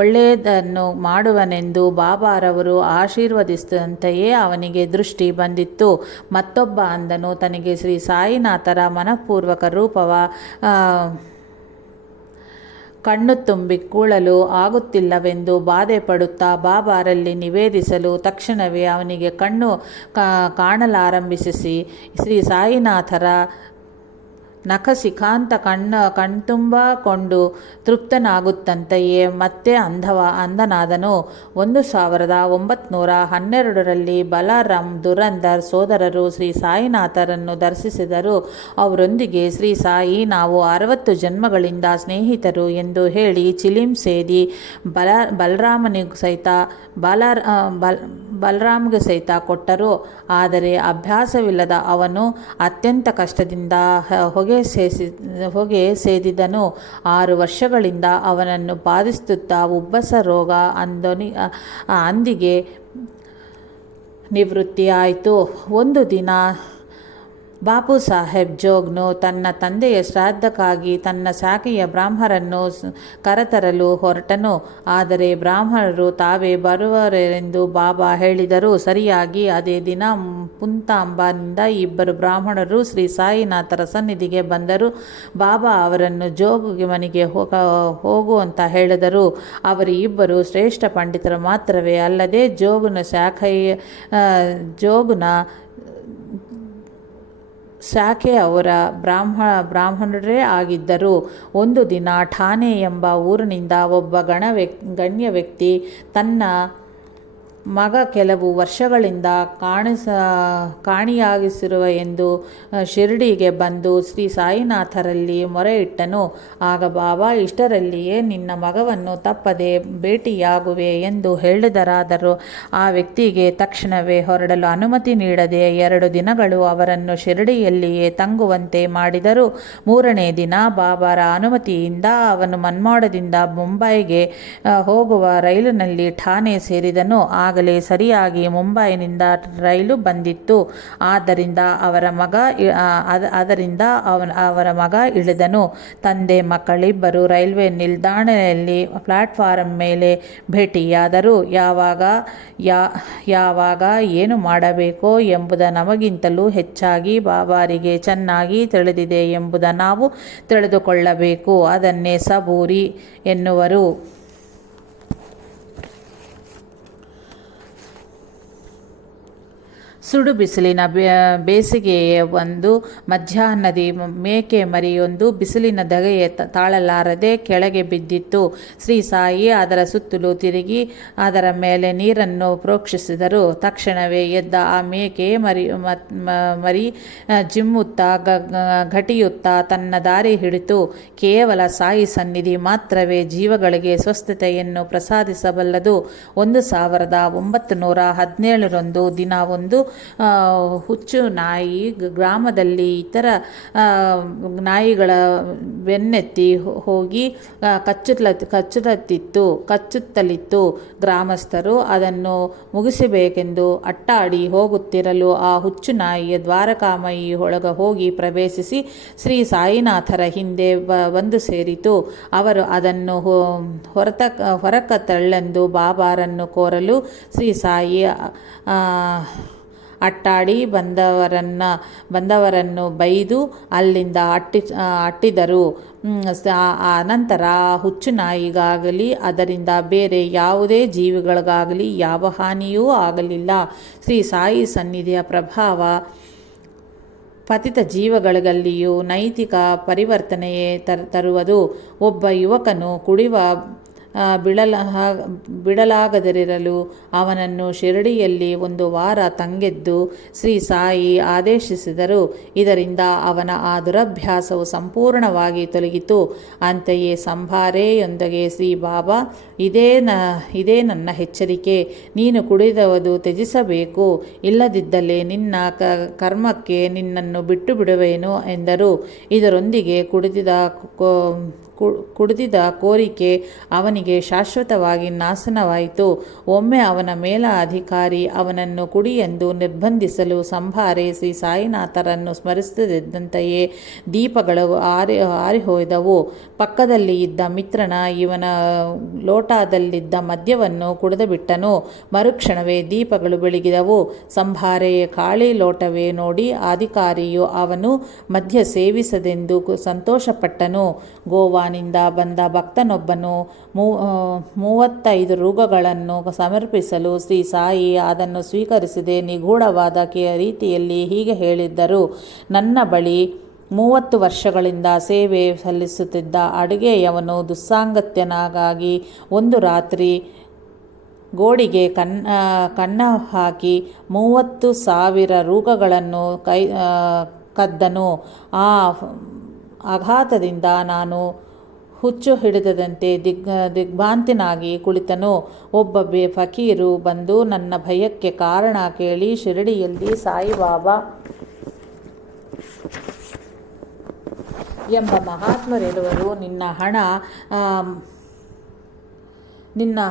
ಒಳ್ಳೆಯದನ್ನು ಮಾಡುವನೆಂದು ಬಾಬಾರವರು ಆಶೀರ್ವದಿಸಿದಂತೆಯೇ ಅವನಿಗೆ ದೃಷ್ಟಿ ಬಂದಿತ್ತು. ಮತ್ತೊಬ್ಬ ಅಂದನು, ತನಗೆ ಶ್ರೀ ಸಾಯಿನಾಥರ ಮನಃಪೂರ್ವಕ ರೂಪವ ಕಣ್ಣು ತುಂಬಿ ಕೂಳಲು ಆಗುತ್ತಿಲ್ಲವೆಂದು ಬಾಧೆ ಪಡುತ್ತಾ ಬಾಬಾರಲ್ಲಿ ನಿವೇದಿಸಲು ತಕ್ಷಣವೇ ಅವನಿಗೆ ಕಣ್ಣು ಕಾಣಲಾರಂಭಿಸಿ ಶ್ರೀ ಸಾಯಿನಾಥರ ನಖಶಿಖಾಂತ ಕಣ್ತುಂಬ ಕೊಂಡು ತೃಪ್ತನಾಗುತ್ತಂತೆಯೇ ಮತ್ತೆ ಅಂಧನಾದನು. 1912ರಲ್ಲಿ ಬಲರಾಮ್ ದುರಂದರ್ ಸೋದರರು ಶ್ರೀ ಸಾಯಿನಾಥರನ್ನು ದರ್ಶಿಸಿದರು. ಅವರೊಂದಿಗೆ ಶ್ರೀ ಸಾಯಿ, ನಾವು 60 ಜನ್ಮಗಳಿಂದ ಸ್ನೇಹಿತರು ಎಂದು ಹೇಳಿ ಚಿಲಿಂ ಸೇದಿ ಬಲರಾಮ್ಗೆ ಸಹಿತ ಕೊಟ್ಟರು. ಆದರೆ ಅಭ್ಯಾಸವಿಲ್ಲದ ಅವನು ಅತ್ಯಂತ ಕಷ್ಟದಿಂದ ಹೊಗೆ ಸೇದಿದನು. 6 ವರ್ಷಗಳಿಂದ ಅವನನ್ನು ಬಾಧಿಸುತ್ತಾ ಉಬ್ಬಸ ರೋಗ ಅಂದಿಗೆ ನಿವೃತ್ತಿಯಾಯಿತು. ಒಂದು ದಿನ ಬಾಪು ಸಾಹೇಬ್ ಜೋಗ್ನು ತನ್ನ ತಂದೆಯ ಶ್ರಾದ್ದಕ್ಕಾಗಿ ತನ್ನ ಶಾಖೆಯ ಬ್ರಾಹ್ಮಣರನ್ನು ಕರೆತರಲು ಹೊರಟನು. ಆದರೆ ಬ್ರಾಹ್ಮಣರು ತಾವೇ ಬರುವರೆಂದು ಬಾಬಾ ಹೇಳಿದರು. ಸರಿಯಾಗಿ ಅದೇ ದಿನ ಪುಂತಾಂಬನಿಂದ 2 ಬ್ರಾಹ್ಮಣರು ಶ್ರೀ ಸಾಯಿನಾಥರ ಸನ್ನಿಧಿಗೆ ಬಂದರು. ಬಾಬಾ ಅವರನ್ನು ಜೋಗುಗೆ ಮನೆಗೆ ಹೋಗುವಂತ ಹೇಳಿದರು. ಅವರು ಇಬ್ಬರು ಶ್ರೇಷ್ಠ ಪಂಡಿತರು ಮಾತ್ರವೇ ಅಲ್ಲದೆ ಜೋಗುನ ಶಾಖೆ ಅವರ ಬ್ರಾಹ್ಮಣರೇ ಆಗಿದ್ದರು. ಒಂದು ದಿನ ಠಾಣೆ ಎಂಬ ಊರಿನಿಂದ ಒಬ್ಬ ಗಣ್ಯ ವ್ಯಕ್ತಿ ತನ್ನ ಮಗ ಕೆಲವು ವರ್ಷಗಳಿಂದ ಕಾಣಿಯಾಗಿಸಿರುವ ಎಂದು ಶಿರ್ಡಿಗೆ ಬಂದು ಶ್ರೀ ಸಾಯಿನಾಥರಲ್ಲಿ ಮೊರೆಯಿಟ್ಟನು. ಆಗ ಬಾಬಾ ಇಷ್ಟರಲ್ಲಿಯೇ ನಿನ್ನ ಮಗವನ್ನು ತಪ್ಪದೆ ಭೇಟಿಯಾಗುವೆ ಎಂದು ಹೇಳಿದರಾದರೂ ಆ ವ್ಯಕ್ತಿಗೆ ತಕ್ಷಣವೇ ಹೊರಡಲು ಅನುಮತಿ ನೀಡದೆ 2 ದಿನಗಳು ಅವರನ್ನು ಶಿರ್ಡಿಯಲ್ಲಿಯೇ ತಂಗುವಂತೆ ಮಾಡಿದರು. 3ನೇ ದಿನ ಬಾಬಾರ ಅನುಮತಿಯಿಂದ ಅವನು ಮನ್ಮಾಡದಿಂದ ಮುಂಬೈಗೆ ಹೋಗುವ ರೈಲಿನಲ್ಲಿ ಠಾಣೆ ಸೇರಿದನು. ಆಗಲೇ ಸರಿಯಾಗಿ ಮುಂಬೈನಿಂದ ರೈಲು ಬಂದಿತ್ತು. ಆದ್ದರಿಂದ ಅವರ ಮಗ ಇಳಿದನು. ತಂದೆ ಮಕ್ಕಳಿಬ್ಬರು ರೈಲ್ವೆ ನಿಲ್ದಾಣದಲ್ಲಿ ಪ್ಲಾಟ್ಫಾರಂ ಮೇಲೆ ಭೇಟಿಯಾದರು. ಯಾವಾಗ ಏನು ಮಾಡಬೇಕೋ ಎಂಬುದು ನಮಗಿಂತಲೂ ಹೆಚ್ಚಾಗಿ ಬಾಬಾರಿಗೆ ಚೆನ್ನಾಗಿ ತಿಳಿದಿದೆ ಎಂಬುದು ನಾವು ತಿಳಿದುಕೊಳ್ಳಬೇಕು. ಅದನ್ನೇ ಸಬೂರಿ ಎನ್ನುವರು. ಸುಡು ಬಿಸಿಲಿನ ಬೇಸಿಗೆಯ ಒಂದು ಮಧ್ಯಾಹ್ನದಿ ಮೇಕೆ ಮರಿಯೊಂದು ಬಿಸಿಲಿನ ಧಗೆಗೆ ತಾಳಲಾರದೆ ಕೆಳಗೆ ಬಿದ್ದಿತ್ತು. ಶ್ರೀ ಸಾಯಿ ಅದರ ಸುತ್ತಲೂ ತಿರುಗಿ ಅದರ ಮೇಲೆ ನೀರನ್ನು ಪ್ರೋಕ್ಷಿಸಿದರು. ತಕ್ಷಣವೇ ಎದ್ದ ಆ ಮೇಕೆ ಮರಿ ಜಿಮ್ಮುತ್ತಾ ಘಟಿಯುತ್ತಾ ತನ್ನ ದಾರಿ ಹಿಡಿತು. ಕೇವಲ ಸಾಯಿ ಸನ್ನಿಧಿ ಮಾತ್ರವೇ ಜೀವಗಳಿಗೆ ಸ್ವಸ್ಥತೆಯನ್ನು ಪ್ರಸಾದಿಸಬಲ್ಲದು. 1917ರಂದು ದಿನ ಒಂದು ಹುಚ್ಚು ನಾಯಿ ಗ್ರಾಮದಲ್ಲಿ ಇತರ ನಾಯಿಗಳ ಬೆನ್ನೆತ್ತಿ ಹೋಗಿ ಕಚ್ಚುತ್ತಲಿತ್ತು. ಗ್ರಾಮಸ್ಥರು ಅದನ್ನು ಮುಗಿಸಬೇಕೆಂದು ಅಟ್ಟಾಡಿ ಹೋಗುತ್ತಿರಲು ಆ ಹುಚ್ಚು ನಾಯಿಯ ದ್ವಾರಕಾಮಯಿ ಒಳಗೆ ಹೋಗಿ ಪ್ರವೇಶಿಸಿ ಶ್ರೀ ಸಾಯಿನಾಥರ ಹಿಂದೆ ಬಂದು ಸೇರಿತು. ಅವರು ಅದನ್ನು ಹೊರಕ ತಳ್ಳೆಂದು ಬಾಬಾರನ್ನು ಕೋರಲು ಶ್ರೀ ಸಾಯಿ ಅಟ್ಟಾಡಿ ಬಂದವರನ್ನು ಬೈದು ಅಲ್ಲಿಂದ ಅಟ್ಟಿದರು. ಅನಂತರ ಹುಚ್ಚು ನಾಯಿಗಾಗಲಿ ಅದರಿಂದ ಬೇರೆ ಯಾವುದೇ ಜೀವಿಗಳಿಗಾಗಲಿ ಯಾವ ಹಾನಿಯೂ ಆಗಲಿಲ್ಲ. ಶ್ರೀ ಸಾಯಿ ಸನ್ನಿಧಿಯ ಪ್ರಭಾವ ಪತಿತ ಜೀವಗಳಲ್ಲಿಯೂ ನೈತಿಕ ಪರಿವರ್ತನೆಯೇ ತರುವುದು. ಒಬ್ಬ ಯುವಕನು ಕುಡಿಯುವ ಬಿಡಲಾಗದಿರಲು ಅವನನ್ನು ಶಿರಡಿಯಲ್ಲಿ 1 ವಾರ ತಂಗೆದ್ದು ಶ್ರೀ ಸಾಯಿ ಆದೇಶಿಸಿದರು. ಇದರಿಂದ ಅವನ ಆ ದುರಭ್ಯಾಸವು ಸಂಪೂರ್ಣವಾಗಿ ತೊಲಗಿತು. ಅಂತೆಯೇ ಸಂಭಾರೆಯೊಂದಿಗೆ ಶ್ರೀ ಬಾಬಾ, ಇದೇ ನನ್ನ ಎಚ್ಚರಿಕೆ, ನೀನು ಕುಡಿಯುವುದು ತ್ಯಜಿಸಬೇಕು, ಇಲ್ಲದಿದ್ದಲ್ಲಿ ನಿನ್ನ ಕರ್ಮಕ್ಕೆ ನಿನ್ನನ್ನು ಬಿಟ್ಟು ಬಿಡುವೆನು ಎಂದರು. ಇದರೊಂದಿಗೆ ಕುಡಿದಿದ್ದ ಕೋರಿಕೆ ಅವನಿಗೆ ಶಾಶ್ವತವಾಗಿ ನಾಶನವಾಯಿತು. ಒಮ್ಮೆ ಅವನ ಮೇಲಧಿಕಾರಿ ಅವನನ್ನು ಕುಡಿಯೆಂದು ನಿರ್ಬಂಧಿಸಲು ಸಂಭಾರೆ ಶ್ರೀ ಸಾಯಿನಾಥರನ್ನು ಸ್ಮರಿಸುತ್ತಿದ್ದಂತೆಯೇ ದೀಪಗಳು ಆರಿಹೋದವು. ಪಕ್ಕದಲ್ಲಿ ಇದ್ದ ಮಿತ್ರನ ಇವನ ಲೋಟದಲ್ಲಿದ್ದ ಮದ್ಯವನ್ನು ಕುಡಿದುಬಿಟ್ಟನು. ಮರುಕ್ಷಣವೇ ದೀಪಗಳು ಬೆಳಗಿದವು. ಸಂಭಾರೆಯ ಖಾಲಿ ಲೋಟವೇ ನೋಡಿ ಅಧಿಕಾರಿಯು ಅವನು ಮದ್ಯ ಸೇವಿಸದೆಂದು ಸಂತೋಷಪಟ್ಟನು. ಗೋವಾನಿಂದ ಬಂದ ಭಕ್ತನೊಬ್ಬನು 35 ರೂಗಳನ್ನು ಸಮರ್ಪಿಸಲು ಶ್ರೀ ಸಾಯಿ ಅದನ್ನು ಸ್ವೀಕರಿಸದೆ ನಿಗೂಢವಾದ ರೀತಿಯಲ್ಲಿ ಹೀಗೆ ಹೇಳಿದ್ದರು: ನನ್ನ ಬಳಿ 30 ವರ್ಷಗಳಿಂದ ಸೇವೆ ಸಲ್ಲಿಸುತ್ತಿದ್ದ ಅಡುಗೆಯವನು ದುಸ್ಸಾಂಗತ್ಯನಾಗಿ ಒಂದು ರಾತ್ರಿ ಗೋಡೆಗೆ ಕನ್ನ ಹಾಕಿ 30,000 ರೂಗಳನ್ನು ಕದ್ದನು. ಆ ಆಘಾತದಿಂದ ನಾನು ಹುಚ್ಚು ಹಿಡಿದಂತೆ ದಿಗ್ಭ್ರಾಂತನಾಗಿ ಕುಳಿತನು. ಒಬ್ಬ ಫಕೀರು ಬಂದು ನನ್ನ ಭಯಕ್ಕೆ ಕಾರಣ ಕೇಳಿ, ಶಿರಡಿಯಲ್ಲಿ ಸಾಯಿಬಾಬಾ ಎಂಬ ಮಹಾತ್ಮರಿರುವರು, ನಿನ್ನ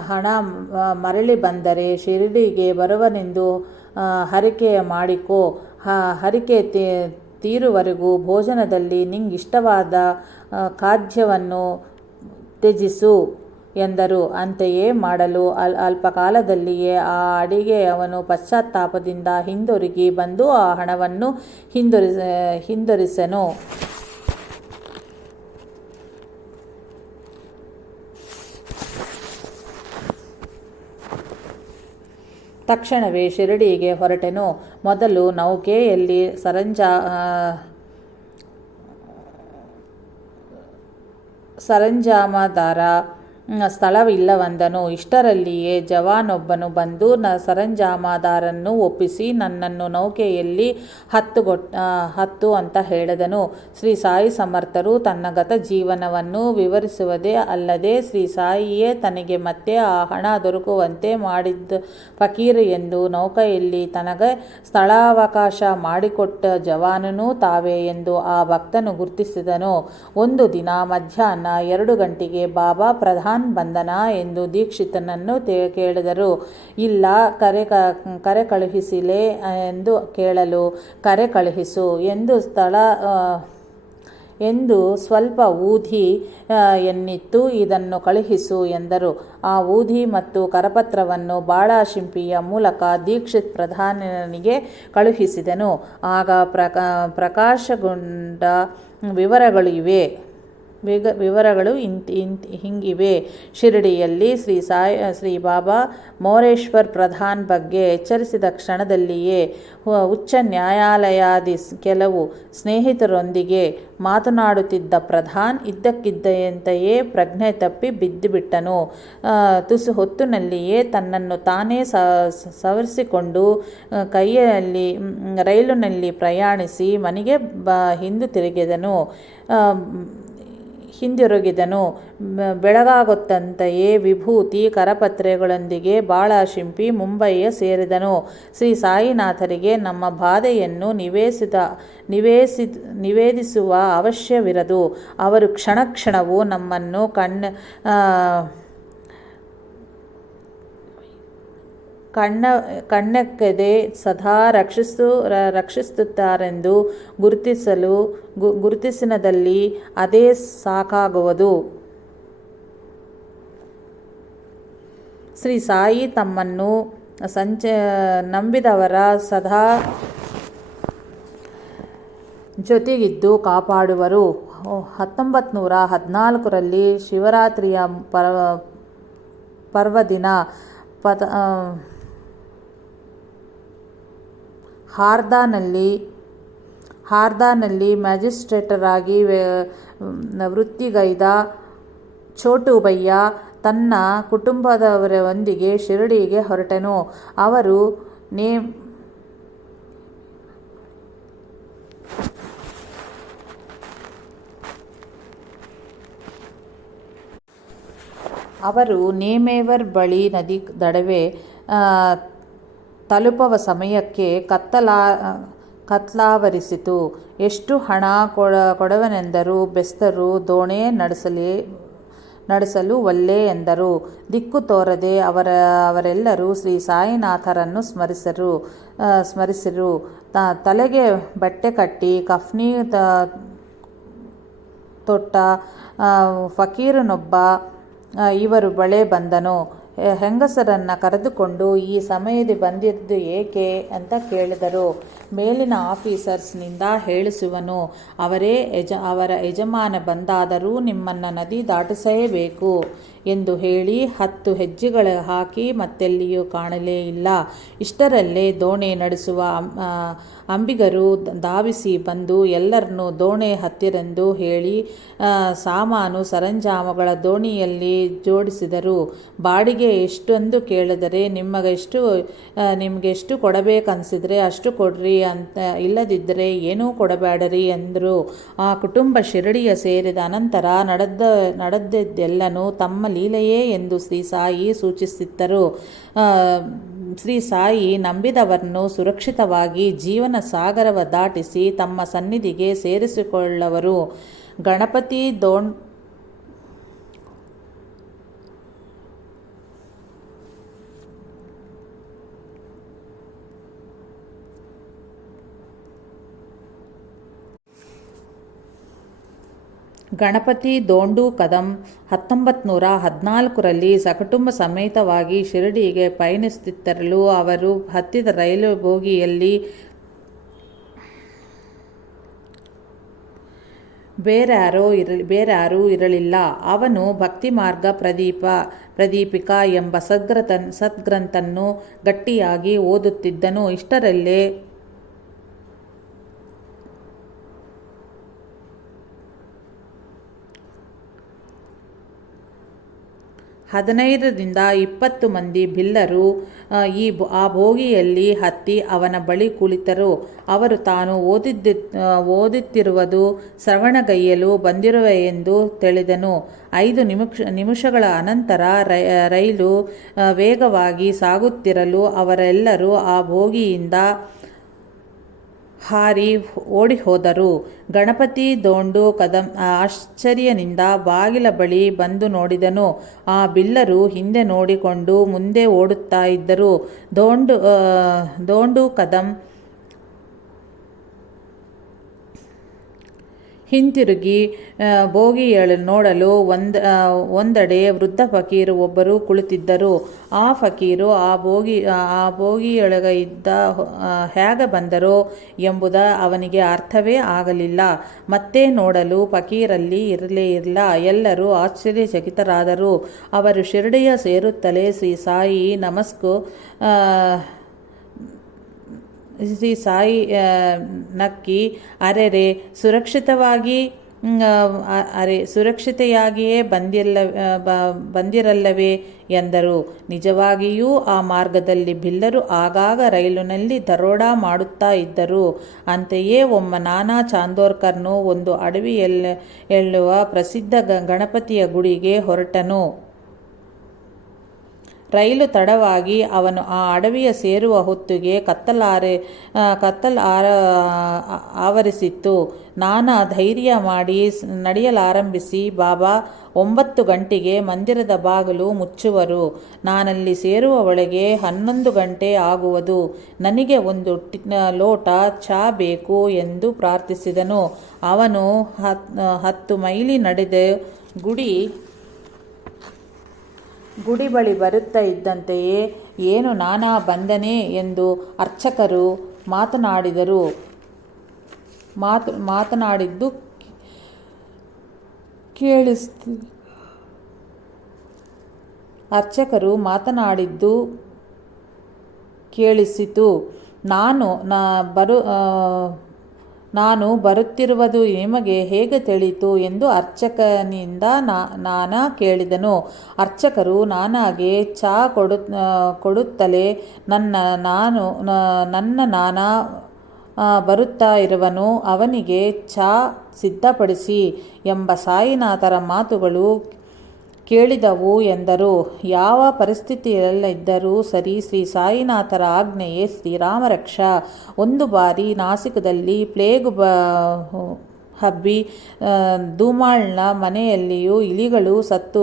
ಹಣ ಮರಳಿ ಬಂದರೆ ಶಿರಡಿಗೆ ಬರುವನೆಂದು ಹರಕೆ ಮಾಡಿಕೋ. ಹರಕೆ ತೀರುವರೆಗೂ ಭೋಜನದಲ್ಲಿ ನಿಂಗಿಷ್ಟವಾದ ಖಾದ್ಯವನ್ನು ತ್ಯಜಿಸು ಎಂದರು. ಅಂತೆಯೇ ಮಾಡಲು ಅಲ್ಪಕಾಲದಲ್ಲಿಯೇ ಆ ಅಡಿಗೆಯವನು ಪಶ್ಚಾತ್ತಾಪದಿಂದ ಹಿಂದಿರುಗಿ ಬಂದು ಆ ಹಣವನ್ನು ಹಿಂದಿರಿಸನು. ತಕ್ಷಣವೇ ಶಿರಡಿಗೆ ಹೊರಟೆನು. ಮೊದಲು ನೌಕೆಯಲ್ಲಿ ಸರಂಜಾಮದಾರ ಸ್ಥಳವಿಲ್ಲವೆಂದನು. ಇಷ್ಟರಲ್ಲಿಯೇ ಜವಾನೊಬ್ಬನು ಬಂದು ಸರಂಜಾಮದಾರನ್ನು ಒಪ್ಪಿಸಿ ನನ್ನನ್ನು ನೌಕೆಯಲ್ಲಿ ಹತ್ತು ಅಂತ ಹೇಳಿದನು. ಶ್ರೀ ಸಾಯಿ ಸಮರ್ಥರು ತನ್ನ ಗತ ಜೀವನವನ್ನು ವಿವರಿಸುವುದೇ ಅಲ್ಲದೆ ಶ್ರೀ ಸಾಯಿಯೇ ತನಗೆ ಮತ್ತೆ ಆ ಹಣ ದೊರಕುವಂತೆ ಮಾಡಿದ್ದ ಫಕೀರ್ ಎಂದು ನೌಕೆಯಲ್ಲಿ ತನಗೆ ಸ್ಥಳಾವಕಾಶ ಮಾಡಿಕೊಟ್ಟ ಜವಾನನೂ ತಾವೇ ಎಂದು ಆ ಭಕ್ತನು ಗುರುತಿಸಿದನು. ಒಂದು ದಿನ ಮಧ್ಯಾಹ್ನ 2 ಗಂಟೆಗೆ ಬಾಬಾ ಪ್ರಧಾನ್ ಬಂದನ ಎಂದು ದೀಕ್ಷಿತನನ್ನು ಕೇಳಿದರು. ಇಲ್ಲ, ಕರೆ ಕಳುಹಿಸಿಲೆ ಎಂದು ಕೇಳಲು, ಕರೆ ಕಳುಹಿಸು ಎಂದು ಸ್ವಲ್ಪ ಊದಿ ಎನ್ನಿತ್ತು, ಇದನ್ನು ಕಳುಹಿಸು ಎಂದರು. ಆ ಊದಿ ಮತ್ತು ಕರಪತ್ರವನ್ನು ಬಾಳಶಿಂಪಿಯ ಮೂಲಕ ದೀಕ್ಷಿತ್ ಪ್ರಧಾನನಿಗೆ ಕಳುಹಿಸಿದನು. ಆಗ ಪ್ರಕಾಶಗೊಂಡ ವಿವರಗಳು ಹಿಂಗಿವೆ. ಶಿರಡಿಯಲ್ಲಿ ಶ್ರೀ ಬಾಬಾ ಮೋರೇಶ್ವರ್ ಪ್ರಧಾನ್ ಬಗ್ಗೆ ಎಚ್ಚರಿಸಿದ ಕ್ಷಣದಲ್ಲಿಯೇ ಉಚ್ಚ ನ್ಯಾಯಾಲಯದ ಕೆಲವು ಸ್ನೇಹಿತರೊಂದಿಗೆ ಮಾತನಾಡುತ್ತಿದ್ದ ಪ್ರಧಾನ್ ಇದ್ದಕ್ಕಿದ್ದಂತೆಯೇ ಪ್ರಜ್ಞೆ ತಪ್ಪಿ ಬಿದ್ದುಬಿಟ್ಟನು. ತುಸು ಹೊತ್ತಿನಲ್ಲಿಯೇ ತನ್ನನ್ನು ತಾನೇ ಸವರಿಸಿಕೊಂಡು ರೈಲಿನಲ್ಲಿ ಪ್ರಯಾಣಿಸಿ ಮನೆಗೆ ಹಿಂದಿರುಗಿದನು. ಬೆಳಗಾಗುತ್ತಂತೆಯೇ ವಿಭೂತಿ ಕರಪತ್ರೆಗಳೊಂದಿಗೆ ಬಾಳಶಿಂಪಿ ಮುಂಬಯಿಯ ಸೇರಿದನು. ಶ್ರೀ ಸಾಯಿನಾಥರಿಗೆ ನಮ್ಮ ಬಾಧೆಯನ್ನು ನಿವೇದಿಸುವ ಅವಶ್ಯವಿರದು. ಅವರು ಕ್ಷಣ ಕ್ಷಣವೂ ನಮ್ಮನ್ನು ಕಣ್ಣೆಕ್ಕದೆ ಸದಾ ರಕ್ಷಿಸುತ್ತಾರೆಂದು ಗುರುತಿಸಿದಲ್ಲಿ ಅದೇ ಸಾಕಾಗುವುದು. ಶ್ರೀ ಸಾಯಿ ತಮ್ಮನ್ನು ನಂಬಿದವರ ಸದಾ ಜೊತೆಗಿದ್ದು ಕಾಪಾಡುವರು. 1914ರಲ್ಲಿ ಶಿವರಾತ್ರಿಯ ಪರ್ವದಿನ ಹಾರ್ದಾನಲ್ಲಿ ಹಾರ್ದಾನಲ್ಲಿ ಮ್ಯಾಜಿಸ್ಟ್ರೇಟರಾಗಿ ವೃತ್ತಿಗೈದ ಛೋಟುಭಯ್ಯ ತನ್ನ ಕುಟುಂಬದವರೊಂದಿಗೆ ಶಿರಡಿಗೆ ಹೊರಟನು. ಅವರು ನೇಮೇವರ್ ಬಳಿ ನದಿ ದಡವೇ ತಲುಪುವ ಸಮಯಕ್ಕೆ ಕತ್ಲಾವರಿಸಿತು. ಎಷ್ಟು ಹಣ ಕೊಡುವೆನೆಂದರೂ ಬೆಸ್ತರು ದೋಣಿ ನಡೆಸಲು ಒಲ್ಲೆ ಎಂದರು. ದಿಕ್ಕು ತೋರದೆ ಅವರೆಲ್ಲರೂ ಶ್ರೀ ಸಾಯಿನಾಥರನ್ನು ಸ್ಮರಿಸಿರು. ತಲೆಗೆ ಬಟ್ಟೆ ಕಟ್ಟಿ ಕಫ್ನಿ ತೊಟ್ಟ ಫಕೀರನೊಬ್ಬ ಇವರ ಬಳಿ ಬಂದನು. ಹೆಂಗಸರನ್ನು ಕರೆದುಕೊಂಡು ಈ ಸಮಯದಲ್ಲಿ ಬಂದಿದ್ದು ಏಕೆ ಅಂತ ಕೇಳಿದರು. ಮೇಲಿನ ಆಫೀಸರ್ಸ್ನಿಂದ ಹೇಳಿಸುವನು. ಅವರ ಯಜಮಾನ ಬಂದಾದರೂ ನಿಮ್ಮನ್ನು ನದಿ ದಾಟಿಸಲೇಬೇಕು ಎಂದು ಹೇಳಿ 10 ಹೆಜ್ಜೆಗಳು ಹಾಕಿ ಮತ್ತೆಲ್ಲಿಯೂ ಕಾಣಲೇ ಇಲ್ಲ. ಇಷ್ಟರಲ್ಲೇ ದೋಣಿ ನಡೆಸುವ ಅಂಬಿಗರು ಧಾವಿಸಿ ಬಂದು ಎಲ್ಲರನ್ನೂ ದೋಣಿ ಹತ್ತಿರೆಂದು ಹೇಳಿ ಸಾಮಾನು ಸರಂಜಾಮುಗಳ ದೋಣಿಯಲ್ಲಿ ಜೋಡಿಸಿದರು. ಬಾಡಿಗೆ ಎಷ್ಟೆಂದು ಕೇಳಿದರೆ ನಿಮಗೆಷ್ಟು ಕೊಡಬೇಕನ್ನಿಸಿದ್ರೆ ಅಷ್ಟು ಕೊಡ್ರಿ, ಅಂತ ಇಲ್ಲದಿದ್ದರೆ ಏನೂ ಕೊಡಬೇಡರಿ ಎಂದರು. ಆ ಕುಟುಂಬ ಶಿರಡಿಯ ಸೇರಿದ ಅನಂತರ ನಡೆದದ್ದೆಲ್ಲನೂ ತಮ್ಮ ಲೀಲೆಯೇ ಎಂದು ಶ್ರೀ ಸಾಯಿ ಸೂಚಿಸಿದ್ದರು. ಶ್ರೀ ಸಾಯಿ ನಂಬಿದವರನ್ನು ಸುರಕ್ಷಿತವಾಗಿ ಜೀವನ ಸಾಗರವ ದಾಟಿಸಿ ತಮ್ಮ ಸನ್ನಿಧಿಗೆ ಸೇರಿಸಿಕೊಳ್ಳುವರು. ಗಣಪತಿ ದೋಂಡು ಕದಂ 1914ರಲ್ಲಿ ಸಕುಟುಂಬ ಸಮೇತವಾಗಿ ಶಿರಡಿಗೆ ಪಯಣಿಸುತ್ತಿರಲು ಅವರು ಹತ್ತಿದ ರೈಲು ಬೋಗಿಯಲ್ಲಿ ಬೇರ್ಯಾರೂ ಇರಲಿಲ್ಲ. ಅವನು ಭಕ್ತಿಮಾರ್ಗ ಪ್ರದೀಪಿಕಾ ಎಂಬ ಸದ್ಗ್ರಂಥನ್ನು ಗಟ್ಟಿಯಾಗಿ ಓದುತ್ತಿದ್ದನು. ಇಷ್ಟರಲ್ಲೇ 15ರಿಂದ 20 ಮಂದಿ ಬಿಲ್ಲರು ಆ ಬೋಗಿಯಲ್ಲಿ ಹತ್ತಿ ಅವನ ಬಳಿ ಕುಳಿತರು. ಅವರು ತಾನು ಓದುತ್ತಿರುವುದು ಶ್ರವಣಗೈಯಲು ಬಂದಿರುವೆಯೆಂದು ತಿಳಿದನು. 5 ನಿಮಿಷಗಳ ಅನಂತರ ರೈಲು ವೇಗವಾಗಿ ಸಾಗುತ್ತಿರಲು ಅವರೆಲ್ಲರೂ ಆ ಬೋಗಿಯಿಂದ ಹಾರಿ ಓಡಿಹೋದರು. ಗಣಪತಿ ದೋಂಡು ಕದಂ ಆಶ್ಚರ್ಯದಿಂದ ಬಾಗಿಲ ಬಳಿ ಬಂದು ನೋಡಿದನು. ಆ ಬಿಲ್ಲರು ಹಿಂದೆ ನೋಡಿಕೊಂಡು ಮುಂದೆ ಓಡುತ್ತಾ ಇದ್ದರು. ದೋಂಡು ಕದಂ ಹಿಂತಿರುಗಿ ಬೋಗಿಯನ್ನು ನೋಡಲು ಒಂದೆಡೆ ವೃದ್ಧ ಫಕೀರು ಒಬ್ಬರು ಕುಳಿತಿದ್ದರು. ಆ ಫಕೀರು ಆ ಬೋಗಿಯೊಳಗಿದ್ದ ಹೇಗೆ ಬಂದರೋ ಎಂಬುದು ಅವನಿಗೆ ಅರ್ಥವೇ ಆಗಲಿಲ್ಲ. ಮತ್ತೆ ನೋಡಲು ಫಕೀರಲ್ಲಿ ಇರಲೇ ಇಲ್ಲ. ಎಲ್ಲರೂ ಆಶ್ಚರ್ಯಚಕಿತರಾದರು. ಅವರು ಶಿರಡಿಯ ಸೇರುತ್ತಲೇ ಶ್ರೀ ಸಾಯಿ ನಕ್ಕಿ ಅರೆರೆ ಸುರಕ್ಷಿತೆಯಾಗಿಯೇ ಬಂದಿರಲ್ಲವೇ ಎಂದರು. ನಿಜವಾಗಿಯೂ ಆ ಮಾರ್ಗದಲ್ಲಿ ಬಿಲ್ಲರು ಆಗಾಗ ರೈಲಿನಲ್ಲಿ ದರೋಡ ಮಾಡುತ್ತಾ ಇದ್ದರು. ಅಂತೆಯೇ ಒಮ್ಮೆ ನಾನಾ ಚಾಂದೋರ್ಕರ್ನು ಒಂದು ಅಡವಿಯಲ್ಲೆಳ್ಳುವ ಪ್ರಸಿದ್ಧ ಗಣಪತಿಯ ಗುಡಿಗೆ ಹೊರಟನು. ರೈಲು ತಡವಾಗಿ ಅವನು ಆ ಅಡವಿಯ ಸೇರುವ ಹೊತ್ತಿಗೆ ಕತ್ತಲು ಆವರಿಸಿತ್ತು. ನಾನಾ ಧೈರ್ಯ ಮಾಡಿ ನಡೆಯಲಾರಂಭಿಸಿ, ಬಾಬಾ 9 ಗಂಟೆಗೆ ಮಂದಿರದ ಬಾಗಿಲು ಮುಚ್ಚುವರು. ನಾನಲ್ಲಿ ಸೇರುವ ಒಳಗೆ 11 ಗಂಟೆ ಆಗುವುದು. ನನಗೆ ಒಂದು ಲೋಟ ಚಾ ಬೇಕು ಎಂದು ಪ್ರಾರ್ಥಿಸಿದನು. ಅವನು 10 ಮೈಲಿ ನಡೆದು ಗುಡಿ ಬಳಿ ಬರುತ್ತಾ ಇದ್ದಂತೆಯೇ ಏನು ನಾನಾ ಬಂದನೆ ಎಂದು ಅರ್ಚಕರು ಮಾತನಾಡಿದ್ದು ಕೇಳಿಸಿತು. ನಾನು ಬರುತ್ತಿರುವುದು ನಿಮಗೆ ಹೇಗೆ ತಿಳಿಯಿತು ಎಂದು ಅರ್ಚಕನಿಂದ ನಾನಾ ಕೇಳಿದನು. ಅರ್ಚಕರು ನಾನಾಗೆ ಚಾ ಕೊಡುತ್ತಲೇ ನಾನಾ ಬರುತ್ತಾ ಇರುವನು, ಅವನಿಗೆ ಚಾ ಸಿದ್ಧಪಡಿಸಿ ಎಂಬ ಸಾಯಿನಾಥರ ಮಾತುಗಳು ಕೇಳಿದವು ಎಂದರು. ಯಾವ ಪರಿಸ್ಥಿತಿಯಲ್ಲಿದ್ದರೂ ಸರಿ, ಶ್ರೀ ಸಾಯಿನಾಥರ ಆಜ್ಞೆಯೇ ಶ್ರೀರಾಮರಕ್ಷ. ಒಂದು ಬಾರಿ ನಾಸಿಕದಲ್ಲಿ ಪ್ಲೇಗು ಹಬ್ಬಿ ಧೂಮಾಳ್ನ ಮನೆಯಲ್ಲಿಯೂ ಇಲಿಗಳು ಸತ್ತು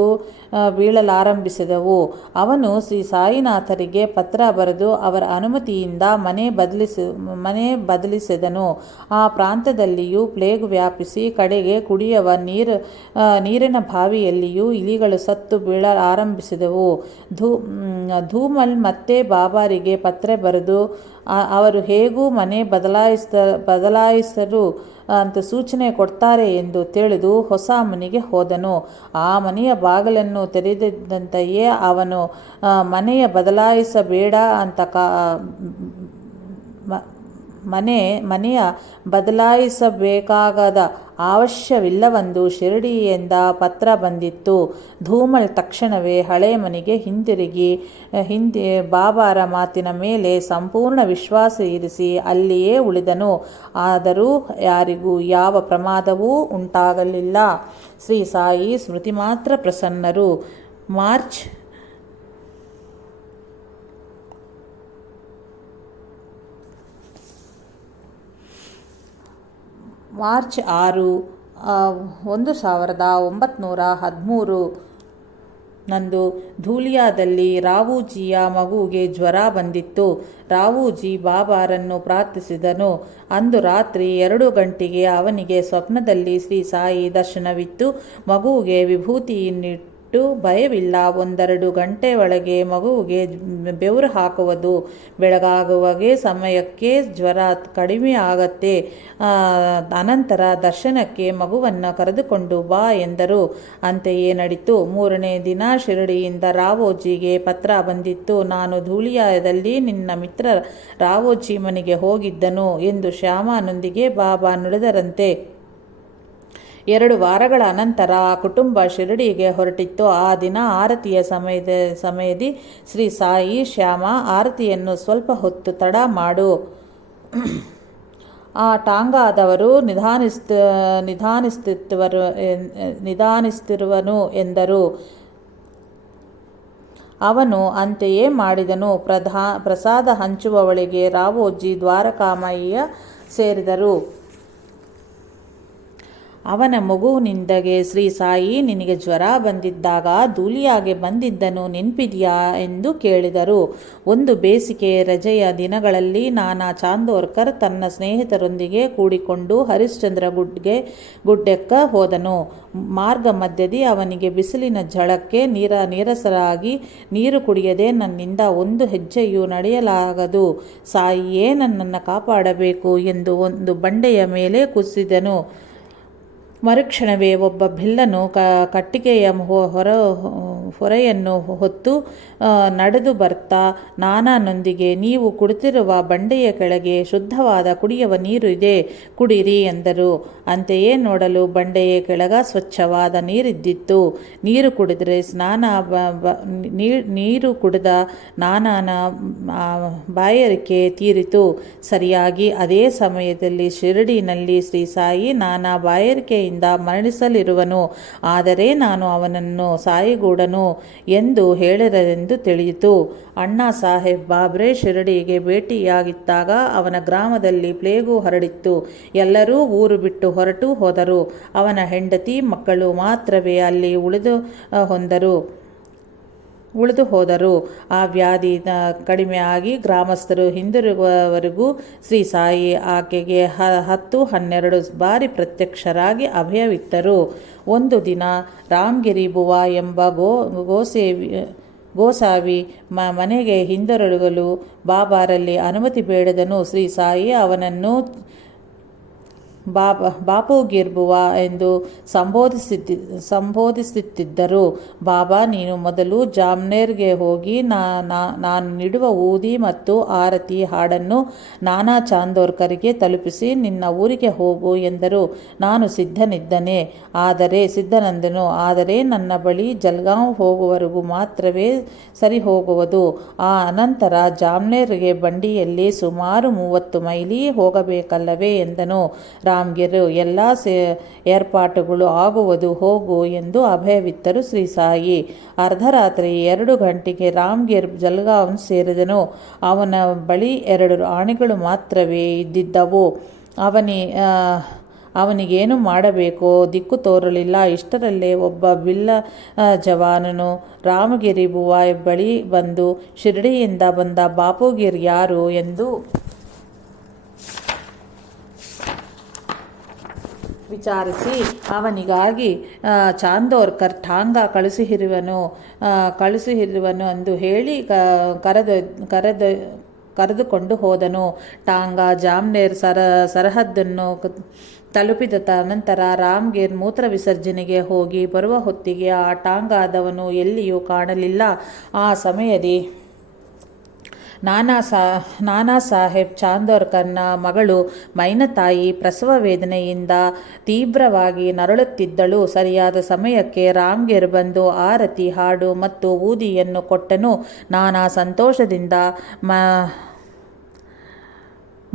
ಬೀಳಲಾರಂಭಿಸಿದವು. ಅವನು ಶ್ರೀ ಸಾಯಿನಾಥರಿಗೆ ಪತ್ರ ಬರೆದು ಅವರ ಅನುಮತಿಯಿಂದ ಮನೆ ಬದಲಿಸಿದನು. ಆ ಪ್ರಾಂತ್ಯದಲ್ಲಿಯೂ ಪ್ಲೇಗ್ ವ್ಯಾಪಿಸಿ ಕಡೆಗೆ ಕುಡಿಯುವ ನೀರಿನ ಬಾವಿಯಲ್ಲಿಯೂ ಇಲಿಗಳು ಸತ್ತು ಬೀಳಲಾರಂಭಿಸಿದವು. ಧೂಮಲ್ ಮತ್ತೆ ಬಾಬಾರಿಗೆ ಪತ್ರ ಬರೆದು ಅವರು ಹೇಗೂ ಮನೆ ಬದಲಾಯಿಸರು ಅಂತ ಸೂಚನೆ ಕೊಡ್ತಾರೆ ಎಂದು ತಿಳಿದು ಹೊಸ ಮನೆಗೆ ಹೋದನು. ಆ ಮನೆಯ ಬಾಗಿಲನ್ನು ತೆರೆದಿದ್ದಂತೆಯೇ ಅವನು ಮನೆಯ ಬದಲಾಯಿಸಬೇಡ ಅಂತ ಮನೆಯ ಬದಲಾಯಿಸಬೇಕಾಗದ ಅವಶ್ಯವಿಲ್ಲವೆಂದು ಶಿರಡಿಯಿಂದ ಪತ್ರ ಬಂದಿತ್ತು. ಧೂಮಲ್ ತಕ್ಷಣವೇ ಹಳೆ ಮನೆಗೆ ಹಿಂದೆ ಬಾಬಾರ ಮಾತಿನ ಮೇಲೆ ಸಂಪೂರ್ಣ ವಿಶ್ವಾಸ ಇರಿಸಿ ಅಲ್ಲಿಯೇ ಉಳಿದನು. ಆದರೂ ಯಾರಿಗೂ ಯಾವ ಪ್ರಮಾದವೂ ಉಂಟಾಗಲಿಲ್ಲ. ಶ್ರೀ ಸಾಯಿ ಸ್ಮೃತಿ ಮಾತ್ರ ಪ್ರಸನ್ನರು. ಮಾರ್ಚ್ 6, 1913 ನಂದು ಧೂಲಿಯಾದಲ್ಲಿ ರಾವೂಜಿಯ ಮಗುವಿಗೆ ಜ್ವರ ಬಂದಿತ್ತು. ರಾವೂಜಿ ಬಾಬಾರನ್ನು ಪ್ರಾರ್ಥಿಸಿದನು. ಅಂದು ರಾತ್ರಿ 2 ಗಂಟೆಗೆ ಅವನಿಗೆ ಸ್ವಪ್ನದಲ್ಲಿ ಶ್ರೀ ಸಾಯಿ ದರ್ಶನವಿತ್ತು. ಮಗುವಿಗೆ ವಿಭೂತಿಯನ್ನಿಟ್ಟು ಭಯವಿಲ್ಲ. 1-2 ಗಂಟೆ ಒಳಗೆ ಮಗುವಿಗೆ ಬೆವರು ಹಾಕುವುದು. ಬೆಳಗಾಗುವಾಗೆ ಸಮಯಕ್ಕೆ ಜ್ವರ ಕಡಿಮೆ ಆಗತ್ತೆ. ಅನಂತರ ದರ್ಶನಕ್ಕೆ ಮಗುವನ್ನು ಕರೆದುಕೊಂಡು ಬಾ ಎಂದರು. ಅಂತೆಯೇ ನಡೀತು. 3ನೇ ದಿನ ಶಿರಡಿಯಿಂದ ರಾವೋಜಿಗೆ ಪತ್ರ ಬಂದಿತ್ತು. ನಾನು ಧೂಳಿಯಾದಲ್ಲಿ ನಿನ್ನ ಮಿತ್ರ ರಾವೋಜಿ ಮನೆಗೆ ಹೋಗಿದ್ದನು ಎಂದು ಶ್ಯಾಮನೊಂದಿಗೆ ಬಾಬಾ ನುಡಿದರಂತೆ. 2 ವಾರಗಳ ಅನಂತರ ಆ ಕುಟುಂಬ ಶಿರಡಿಗೆ ಹೊರಟಿತ್ತು. ಆ ದಿನ ಆರತಿಯ ಸಮಯದಿ ಶ್ರೀ ಸಾಯಿ, ಶ್ಯಾಮ, ಆರತಿಯನ್ನು ಸ್ವಲ್ಪ ಹೊತ್ತು ತಡ ಮಾಡು, ಆ ಟಾಂಗಾದವರು ನಿಧಾನಿಸುತ್ತಿರುವನು ಎಂದರು. ಅವನು ಅಂತೆಯೇ ಮಾಡಿದನು. ಪ್ರಸಾದ ಹಂಚುವವಳಿಗೆ ರಾವೋಜಿ ದ್ವಾರಕಾಮಯ್ಯ ಸೇರಿದರು. ಅವನ ಮಗುವಿನಿಂದಗೆ ಶ್ರೀ ಸಾಯಿ, ನಿನಗೆ ಜ್ವರ ಬಂದಿದ್ದಾಗ ಧೂಲಿಯಾಗೆ ಬಂದಿದ್ದನು ನೆನಪಿದೆಯಾ ಎಂದು ಕೇಳಿದರು. ಒಂದು ಬೇಸಿಗೆ ರಜೆಯ ದಿನಗಳಲ್ಲಿ ನಾನಾ ಚಾಂದೋರ್ಕರ್ ತನ್ನ ಸ್ನೇಹಿತರೊಂದಿಗೆ ಕೂಡಿಕೊಂಡು ಹರಿಶ್ಚಂದ್ರ ಗುಡ್ಡೆಕ್ಕ ಹೋದನು. ಮಾರ್ಗ ಮಧ್ಯದಿ ಅವನಿಗೆ ಬಿಸಿಲಿನ ಝಳಕ್ಕೆ ನೀರಸರಾಗಿ ನೀರು ಕುಡಿಯದೆ ನನ್ನಿಂದ 1 ಹೆಜ್ಜೆಯೂ ನಡೆಯಲಾಗದು. ಸಾಯಿಯೇ ನನ್ನನ್ನು ಕಾಪಾಡಬೇಕು ಎಂದು ಒಂದು ಬಂಡೆಯ ಮೇಲೆ ಕುಸಿದನು. ಮರುಕ್ಷಣವೇ ಒಬ್ಬ ಭಿಲ್ಲನು ಕಟ್ಟಿಗೆಯ ಹೊರೆಯನ್ನು ಹೊತ್ತು ನಡೆದು ಬರ್ತಾ ನಾನನೊಂದಿಗೆ, ನೀವು ಕುಳಿತಿರುವ ಬಂಡೆಯ ಕೆಳಗೆ ಶುದ್ಧವಾದ ಕುಡಿಯುವ ನೀರು ಇದೆ, ಕುಡಿಯಿರಿ ಎಂದರು. ಅಂತೆಯೇ ನೋಡಲು ಬಂಡೆಯ ಕೆಳಗ ಸ್ವಚ್ಛವಾದ ನೀರಿದ್ದಿತ್ತು. ನೀರು ಕುಡಿದ ನಾನನ ಬಾಯಾರಿಕೆ ತೀರಿತು. ಸರಿಯಾಗಿ ಅದೇ ಸಮಯದಲ್ಲಿ ಶಿರಡಿನಲ್ಲಿ ಶ್ರೀ ಸಾಯಿ ನಾನಾ ಬಾಯಾರಿಕೆಯಿಂದ ಮರಣಿಸಲಿರುವನು. ಆದರೆ ನಾನು ಅವನನ್ನು ಸಾಯಿಗೂಡನು ಎಂದು ಹೇಳಿದರೆಂದು ತಿಳಿಯಿತು. ಅಣ್ಣಾ ಸಾಹೇಬ್ ಬಾಬ್ರೆ ಶಿರಡಿಗೆ ಭೇಟಿಯಾಗಿದ್ದಾಗ ಅವನ ಗ್ರಾಮದಲ್ಲಿ ಪ್ಲೇಗು ಹರಡಿತ್ತು. ಎಲ್ಲರೂ ಊರು ಬಿಟ್ಟು ಹೊರಟು ಹೋದರು. ಅವನ ಹೆಂಡತಿ ಮಕ್ಕಳು ಮಾತ್ರವೇ ಅಲ್ಲಿ ಉಳಿದು ಹೋದರು. ಆ ವ್ಯಾಧಿ ಕಡಿಮೆ ಆಗಿ ಗ್ರಾಮಸ್ಥರು ಹಿಂದಿರುಗುವವರೆಗೂ ಶ್ರೀ ಸಾಯಿ ಆಕೆಗೆ 10-12 ಬಾರಿ ಪ್ರತ್ಯಕ್ಷರಾಗಿ ಅಭಯವಿತ್ತರು. ಒಂದು ದಿನ ರಾಮಗಿರಿ ಬುವಾ ಎಂಬ ಗೋಸಾವಿ ಮನೆಗೆ ಹಿಂದಿರುಗಲು ಬಾಬಾರಲ್ಲಿ ಅನುಮತಿ ಬೇಡಿದನು. ಶ್ರೀ ಸಾಯಿ ಅವನನ್ನು ಬಾಪು ಗಿರ್ಬುವ ಎಂದು ಸಂಬೋಧಿಸುತ್ತಿದ್ದರು. ಬಾಬಾ, ನೀನು ಮೊದಲು ಜಾಮ್ನೇರ್ಗೆ ಹೋಗಿ ನಾನು ನೀಡುವ ಊದಿ ಮತ್ತು ಆರತಿ ಹಾಡನ್ನು ನಾನಾ ಚಾಂದೋರ್ಕರ್ಗೆ ತಲುಪಿಸಿ ನಿನ್ನ ಊರಿಗೆ ಹೋಗು ಎಂದರು. ನಾನು ಸಿದ್ಧನಂದನು. ಆದರೆ ನನ್ನ ಬಳಿ ಜಲ್ಗಾಂವ್ ಹೋಗುವವರೆಗೂ ಮಾತ್ರವೇ ಸರಿ ಹೋಗುವುದು. ಆ ಅನಂತರ ಜಾಮ್ನೇರ್ಗೆ ಬಂಡಿಯಲ್ಲಿ ಸುಮಾರು 30 ಮೈಲಿ ಹೋಗಬೇಕಲ್ಲವೇ ಎಂದನು. ರಾಮ್ಗಿರ್, ಎಲ್ಲ ಏರ್ಪಾಟುಗಳು ಆಗುವುದು, ಹೋಗು ಎಂದು ಅಭಯವಿತ್ತರು ಶ್ರೀ ಸಾಯಿ. ಅರ್ಧರಾತ್ರಿ 2 ಗಂಟೆಗೆ ರಾಮ್ಗಿರ್ ಜಲ್ಗಾಂವ್ ಸೇರಿದನು. ಅವನ ಬಳಿ 2 ಆಣೆಗಳು ಮಾತ್ರವೇ ಇದ್ದಿದ್ದವು. ಅವನಿಗೇನು ಮಾಡಬೇಕೋ ದಿಕ್ಕು ತೋರಲಿಲ್ಲ. ಇಷ್ಟರಲ್ಲೇ ಒಬ್ಬ ಬಿಲ್ಲ ಜವಾನನು ರಾಮಗಿರಿ ಬುವಾಯ್ ಬಳಿ ಬಂದು, ಶಿರ್ಡಿಯಿಂದ ಬಂದ ಬಾಪುಗಿರ್ ಯಾರು ಎಂದು ವಿಚಾರಿಸಿ ಅವನಿಗಾಗಿ ಚಾಂದೋರ್ಕರ್ ಠಾಂಗಾ ಕಳುಹಿಸಿರುವನು ಎಂದು ಹೇಳಿ ಕರೆದುಕೊಂಡು ಹೋದನು. ಟಾಂಗಾ ಜಾಮ್ನೇರ್ ಸರಹದ್ದನ್ನು ತಲುಪಿದ ನಂತರ ರಾಮ್ಗಿರ್ ಮೂತ್ರ ವಿಸರ್ಜನೆಗೆ ಹೋಗಿ ಬರುವ ಹೊತ್ತಿಗೆ ಆ ಟಾಂಗಾದವನು ಎಲ್ಲಿಯೂ ಕಾಣಲಿಲ್ಲ. ಆ ಸಮಯದಲ್ಲಿ ನಾನಾ ಸಾಹೇಬ್ ಚಾಂದೋರ್ಕರ್ನ ಮಗಳು ಮೈನತಾಯಿ ಪ್ರಸವ ವೇದನೆಯಿಂದ ತೀವ್ರವಾಗಿ ನರಳುತ್ತಿದ್ದಳು. ಸರಿಯಾದ ಸಮಯಕ್ಕೆ ರಾಮ್ಗಿರ್ ಬಂದು ಆರತಿ ಹಾಡು ಮತ್ತು ಊದಿಯನ್ನು ಕೊಟ್ಟನು. ನಾನಾ ಸಂತೋಷದಿಂದ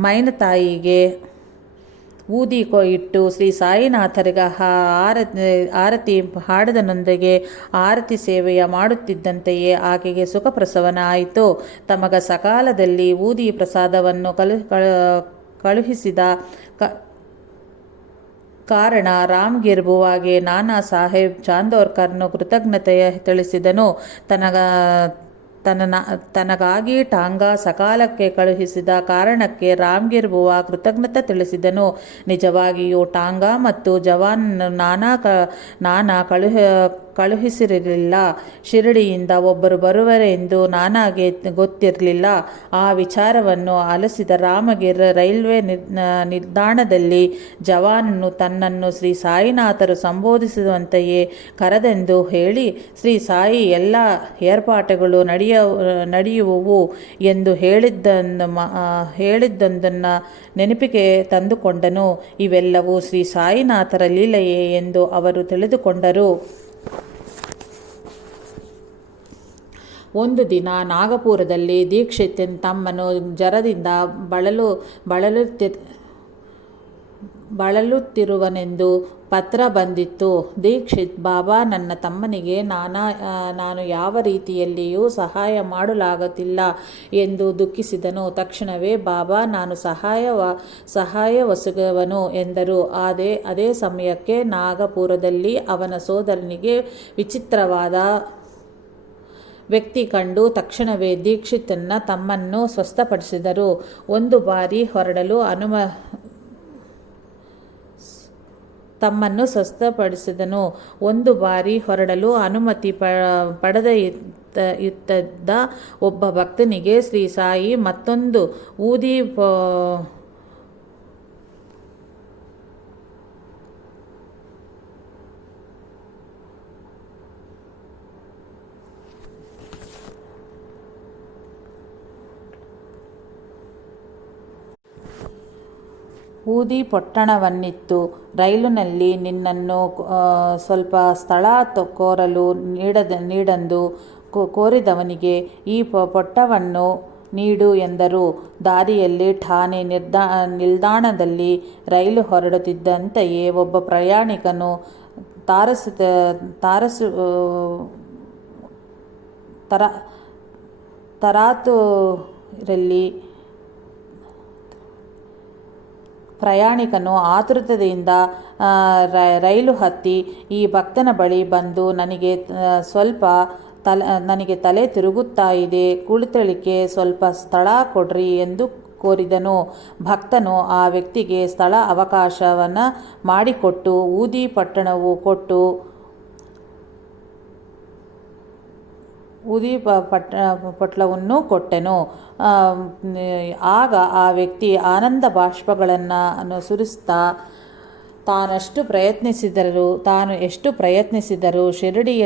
ಮೈನತಾಯಿಗೆ ಊದಿ ಇಟ್ಟು ಶ್ರೀ ಸಾಯಿನಾಥರಿಗೆ ಆರತಿ ಹಾಡದನೊಂದಿಗೆ ಆರತಿ ಸೇವೆಯ ಮಾಡುತ್ತಿದ್ದಂತೆಯೇ ಆಕೆಗೆ ಸುಖಪ್ರಸವನ ಆಯಿತು. ತಮಗ ಸಕಾಲದಲ್ಲಿ ಊದಿ ಪ್ರಸಾದವನ್ನು ಕಳುಹಿಸಿದ ಕಾರಣ ರಾಮ್ಗಿರ್ ಬುವಾಗೆ ನಾನಾ ಸಾಹೇಬ್ ಚಾಂದೋರ್ಕರ್ನು ಕೃತಜ್ಞತೆ ತಿಳಿಸಿದನು. ತನಗಾಗಿ ಟಾಂಗಾ ಸಕಾಲಕ್ಕೆ ಕಳುಹಿಸಿದ ಕಾರಣಕ್ಕೆ ರಾಮ್ಗಿರ್ ಬುವಾ ಕೃತಜ್ಞತೆ ತಿಳಿಸಿದನು. ನಿಜವಾಗಿಯೂ ಟಾಂಗಾ ಮತ್ತು ಜವಾನ್ ನಾನಾ ಕಳುಹಿಸಿರಲಿಲ್ಲ. ಶಿರಡಿಯಿಂದ ಒಬ್ಬರು ಬರುವರೆಂದು ನಾನಾಗೆ ಗೊತ್ತಿರಲಿಲ್ಲ. ಆ ವಿಚಾರವನ್ನು ಆಲಿಸಿದ ರಾಮಗಿರ್ ರೈಲ್ವೆ ನಿಲ್ದಾಣದಲ್ಲಿ ಜವಾನನು ತನ್ನನ್ನು ಶ್ರೀ ಸಾಯಿನಾಥರು ಸಂಬೋಧಿಸುವಂತೆಯೇ ಕರೆದೆಂದು ಹೇಳಿ, ಶ್ರೀ ಸಾಯಿ ಎಲ್ಲ ಏರ್ಪಾಟುಗಳು ನಡೆಯುವವು ಎಂದು ಹೇಳಿದ್ದೊಂದನ್ನು ನೆನಪಿಗೆ ತಂದುಕೊಂಡನು. ಇವೆಲ್ಲವೂ ಶ್ರೀ ಸಾಯಿನಾಥರ ಲೀಲೆಯೇ ಎಂದು ಅವರು ತಿಳಿದುಕೊಂಡರು. ಒಂದು ದಿನ ನಾಗಪುರದಲ್ಲಿ ದೀಕ್ಷಿತ್ ತಮ್ಮನು ಜ್ವರದಿಂದ ಬಳಲುತ್ತಿರುವನೆಂದು ಪತ್ರ ಬಂದಿತ್ತು. ದೀಕ್ಷಿತ್, ಬಾಬಾ, ನನ್ನ ತಮ್ಮನಿಗೆ ನಾನು ಯಾವ ರೀತಿಯಲ್ಲಿಯೂ ಸಹಾಯ ಮಾಡಲಾಗುತ್ತಿಲ್ಲ ಎಂದು ದುಃಖಿಸಿದನು. ತಕ್ಷಣವೇ ಬಾಬಾ, ನಾನು ಸಹಾಯವೊಸಗುವನು ಎಂದರು. ಅದೇ ಸಮಯಕ್ಕೆ ನಾಗಪುರದಲ್ಲಿ ಅವನ ಸೋದರನಿಗೆ ವಿಚಿತ್ರವಾದ ವ್ಯಕ್ತಿ ಕಂಡು ತಕ್ಷಣವೇ ದೀಕ್ಷಿತನ ತಮ್ಮನ್ನು ಸ್ವಸ್ಥಪಡಿಸಿದರು. ಒಂದು ಬಾರಿ ಹೊರಡಲು ಅನುಮತಿ ಪಡೆದ ಒಬ್ಬ ಭಕ್ತನಿಗೆ ಶ್ರೀ ಸಾಯಿ ಮತ್ತೊಂದು ಊದಿ ಪೊಟ್ಟಣವನ್ನಿತ್ತು. ರೈಲಿನಲ್ಲಿ ನಿನ್ನನ್ನು ಸ್ವಲ್ಪ ಸ್ಥಳ ಕೋರಲು ನೀಡೆಂದು ಕೋರಿದವನಿಗೆ ಈ ಪೊಟ್ಟವನ್ನು ನೀಡು ಎಂದರು. ದಾರಿಯಲ್ಲಿ ಠಾಣೆ ನಿಲ್ದಾಣದಲ್ಲಿ ರೈಲು ಹೊರಡುತ್ತಿದ್ದಂತೆಯೇ ಒಬ್ಬ ಪ್ರಯಾಣಿಕನು ಆತುರತೆಯಿಂದ ರೈಲು ಹತ್ತಿ ಈ ಭಕ್ತನ ಬಳಿ ಬಂದು, ನನಗೆ ತಲೆ ತಿರುಗುತ್ತಾ ಇದೆ, ಕುಳಿತಳಿಕೆ ಸ್ವಲ್ಪ ಸ್ಥಳ ಕೊಡ್ರಿ ಎಂದು ಕೋರಿದನು. ಭಕ್ತನು ಆ ವ್ಯಕ್ತಿಗೆ ಸ್ಥಳ ಅವಕಾಶವನ್ನು ಮಾಡಿಕೊಟ್ಟು ಊದಿ ಪೊಟ್ಲವನ್ನು ಕೊಟ್ಟೆನು. ಆಗ ಆ ವ್ಯಕ್ತಿ ಆನಂದ ಬಾಷ್ಪಗಳನ್ನು ಸುರಿಸ್ತಾ ತಾನು ಎಷ್ಟು ಪ್ರಯತ್ನಿಸಿದರೂ ಶಿರಡಿಯ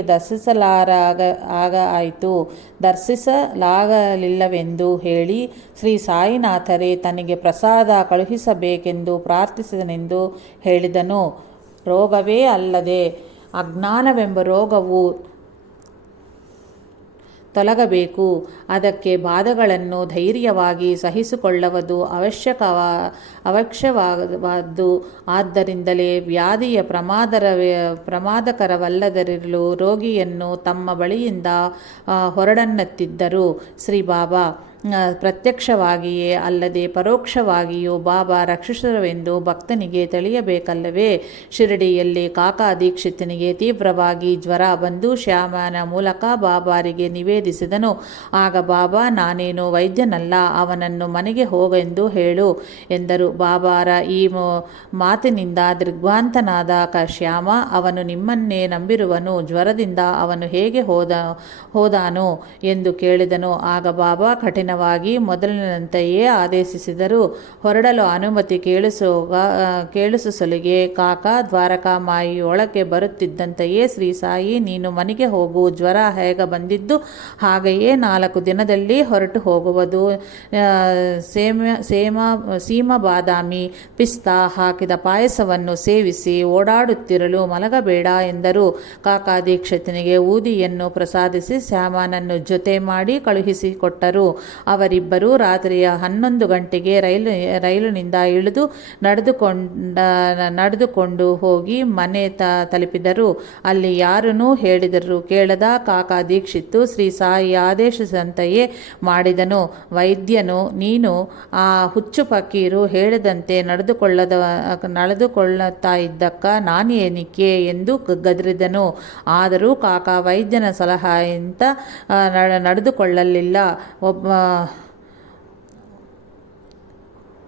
ದರ್ಶಿಸಲಾಗಲಿಲ್ಲವೆಂದು ಹೇಳಿ ಶ್ರೀ ಸಾಯಿನಾಥರೇ ತನಗೆ ಪ್ರಸಾದ ಕಳುಹಿಸಬೇಕೆಂದು ಪ್ರಾರ್ಥಿಸಿದನೆಂದು ಹೇಳಿದನು. ರೋಗವೇ ಅಲ್ಲದೆ ಅಜ್ಞಾನವೆಂಬ ರೋಗವು ತೊಲಗಬೇಕು. ಅದಕ್ಕೆ ಬಾಧೆಗಳನ್ನು ಧೈರ್ಯವಾಗಿ ಸಹಿಸಿಕೊಳ್ಳುವುದು ಅವಶ್ಯವಾದ್ದು. ಆದ್ದರಿಂದಲೇ ವ್ಯಾಧಿಯ ಪ್ರಮಾದಕರವಲ್ಲದಿರಲು ರೋಗಿಯನ್ನು ತಮ್ಮ ಬಳಿಯಿಂದ ಹೊರಡನ್ನುತ್ತಿದ್ದರು. ಶ್ರೀ ಬಾಬಾ ಪ್ರತ್ಯಕ್ಷವಾಗಿಯೇ ಅಲ್ಲದೆ ಪರೋಕ್ಷವಾಗಿಯೂ ಬಾಬಾ ರಕ್ಷಿಸುವೆಂದು ಭಕ್ತನಿಗೆ ತಿಳಿಯಬೇಕಲ್ಲವೇ? ಶಿರಡಿಯಲ್ಲಿ ಕಾಕಾ ದೀಕ್ಷಿತನಿಗೆ ತೀವ್ರವಾಗಿ ಜ್ವರ ಬಂದು ಶ್ಯಾಮನ ಮೂಲಕ ಬಾಬಾರಿಗೆ ನಿವೇದಿಸಿದನು. ಆಗ ಬಾಬಾ, ನಾನೇನು ವೈದ್ಯನಲ್ಲ, ಅವನನ್ನು ಮನೆಗೆ ಹೋಗೆಂದು ಹೇಳು ಎಂದರು. ಬಾಬಾರ ಈ ಮಾತಿನಿಂದ ದಿಗ್ಭ್ರಾಂತನಾದ ಶ್ಯಾಮ, ಅವನು ನಿಮ್ಮನ್ನೇ ನಂಬಿರುವನು, ಜ್ವರದಿಂದ ಅವನು ಹೇಗೆ ಹೋದಾನು ಎಂದು ಕೇಳಿದನು. ಆಗ ಬಾಬಾ ಕಠಿಣವಾಗಿ ಮೊದಲಿನಂತೆಯೇ ಆದೇಶಿಸಿದರು. ಹೊರಡಲು ಅನುಮತಿ ಕೇಳಿಸಲಿಗೆ ಕಾಕಾ ದ್ವಾರಕಾಮಾಯಿ ಒಳಗೆ ಬರುತ್ತಿದ್ದಂತೆಯೇ, ಶ್ರೀ ಸಾಯಿ, ನೀನು ಮನೆಗೆ ಹೋಗು, ಜ್ವರ ಹೇಗೆ ಬಂದಿದ್ದು ಹಾಗೆಯೇ 4 ದಿನದಲ್ಲಿ ಹೊರಟು ಹೋಗುವುದು. ಸೀಮ ಬಾದಾಮಿ ಪಿಸ್ತಾ ಹಾಕಿದ ಪಾಯಸವನ್ನು ಸೇವಿಸಿ ಓಡಾಡುತ್ತಿರಲು ಮಲಗಬೇಡ ಎಂದರು. ಕಾಕಾ ದೀಕ್ಷಿತನಿಗೆ ಊದಿಯನ್ನು ಪ್ರಸಾದಿಸಿ ಶ್ಯಾಮನನ್ನು ಜೊತೆ ಮಾಡಿ ಕಳುಹಿಸಿಕೊಟ್ಟರು. ಅವರಿಬ್ಬರೂ ರಾತ್ರಿಯ 11 ಗಂಟೆಗೆ ರೈಲಿನಿಂದ ಇಳಿದು ನಡೆದುಕೊಂಡು ಹೋಗಿ ಮನೆ ತಲುಪಿದರು. ಅಲ್ಲಿ ಯಾರನ್ನೂ ಹೇಳಿದರೂ ಕೇಳದ ಕಾಕಾ ದೀಕ್ಷಿತ್ ಶ್ರೀ ಸಾಯಿ ಆದೇಶಿಸಿದಂತೆಯೇ ಮಾಡಿದನು. ವೈದ್ಯನು, ನೀನು ಆ ಹುಚ್ಚು ಫಕೀರು ಹೇಳಿದಂತೆ ನಡೆದುಕೊಳ್ಳುತ್ತಾ ಇದ್ದಕ್ಕ ನಾನೇನಿಕೆ ಎಂದು ಗದರಿದನು. ಆದರೂ ಕಾಕಾ ವೈದ್ಯನ ಸಲಹೆಯಂತೆ ನಡೆದುಕೊಳ್ಳಲಿಲ್ಲ.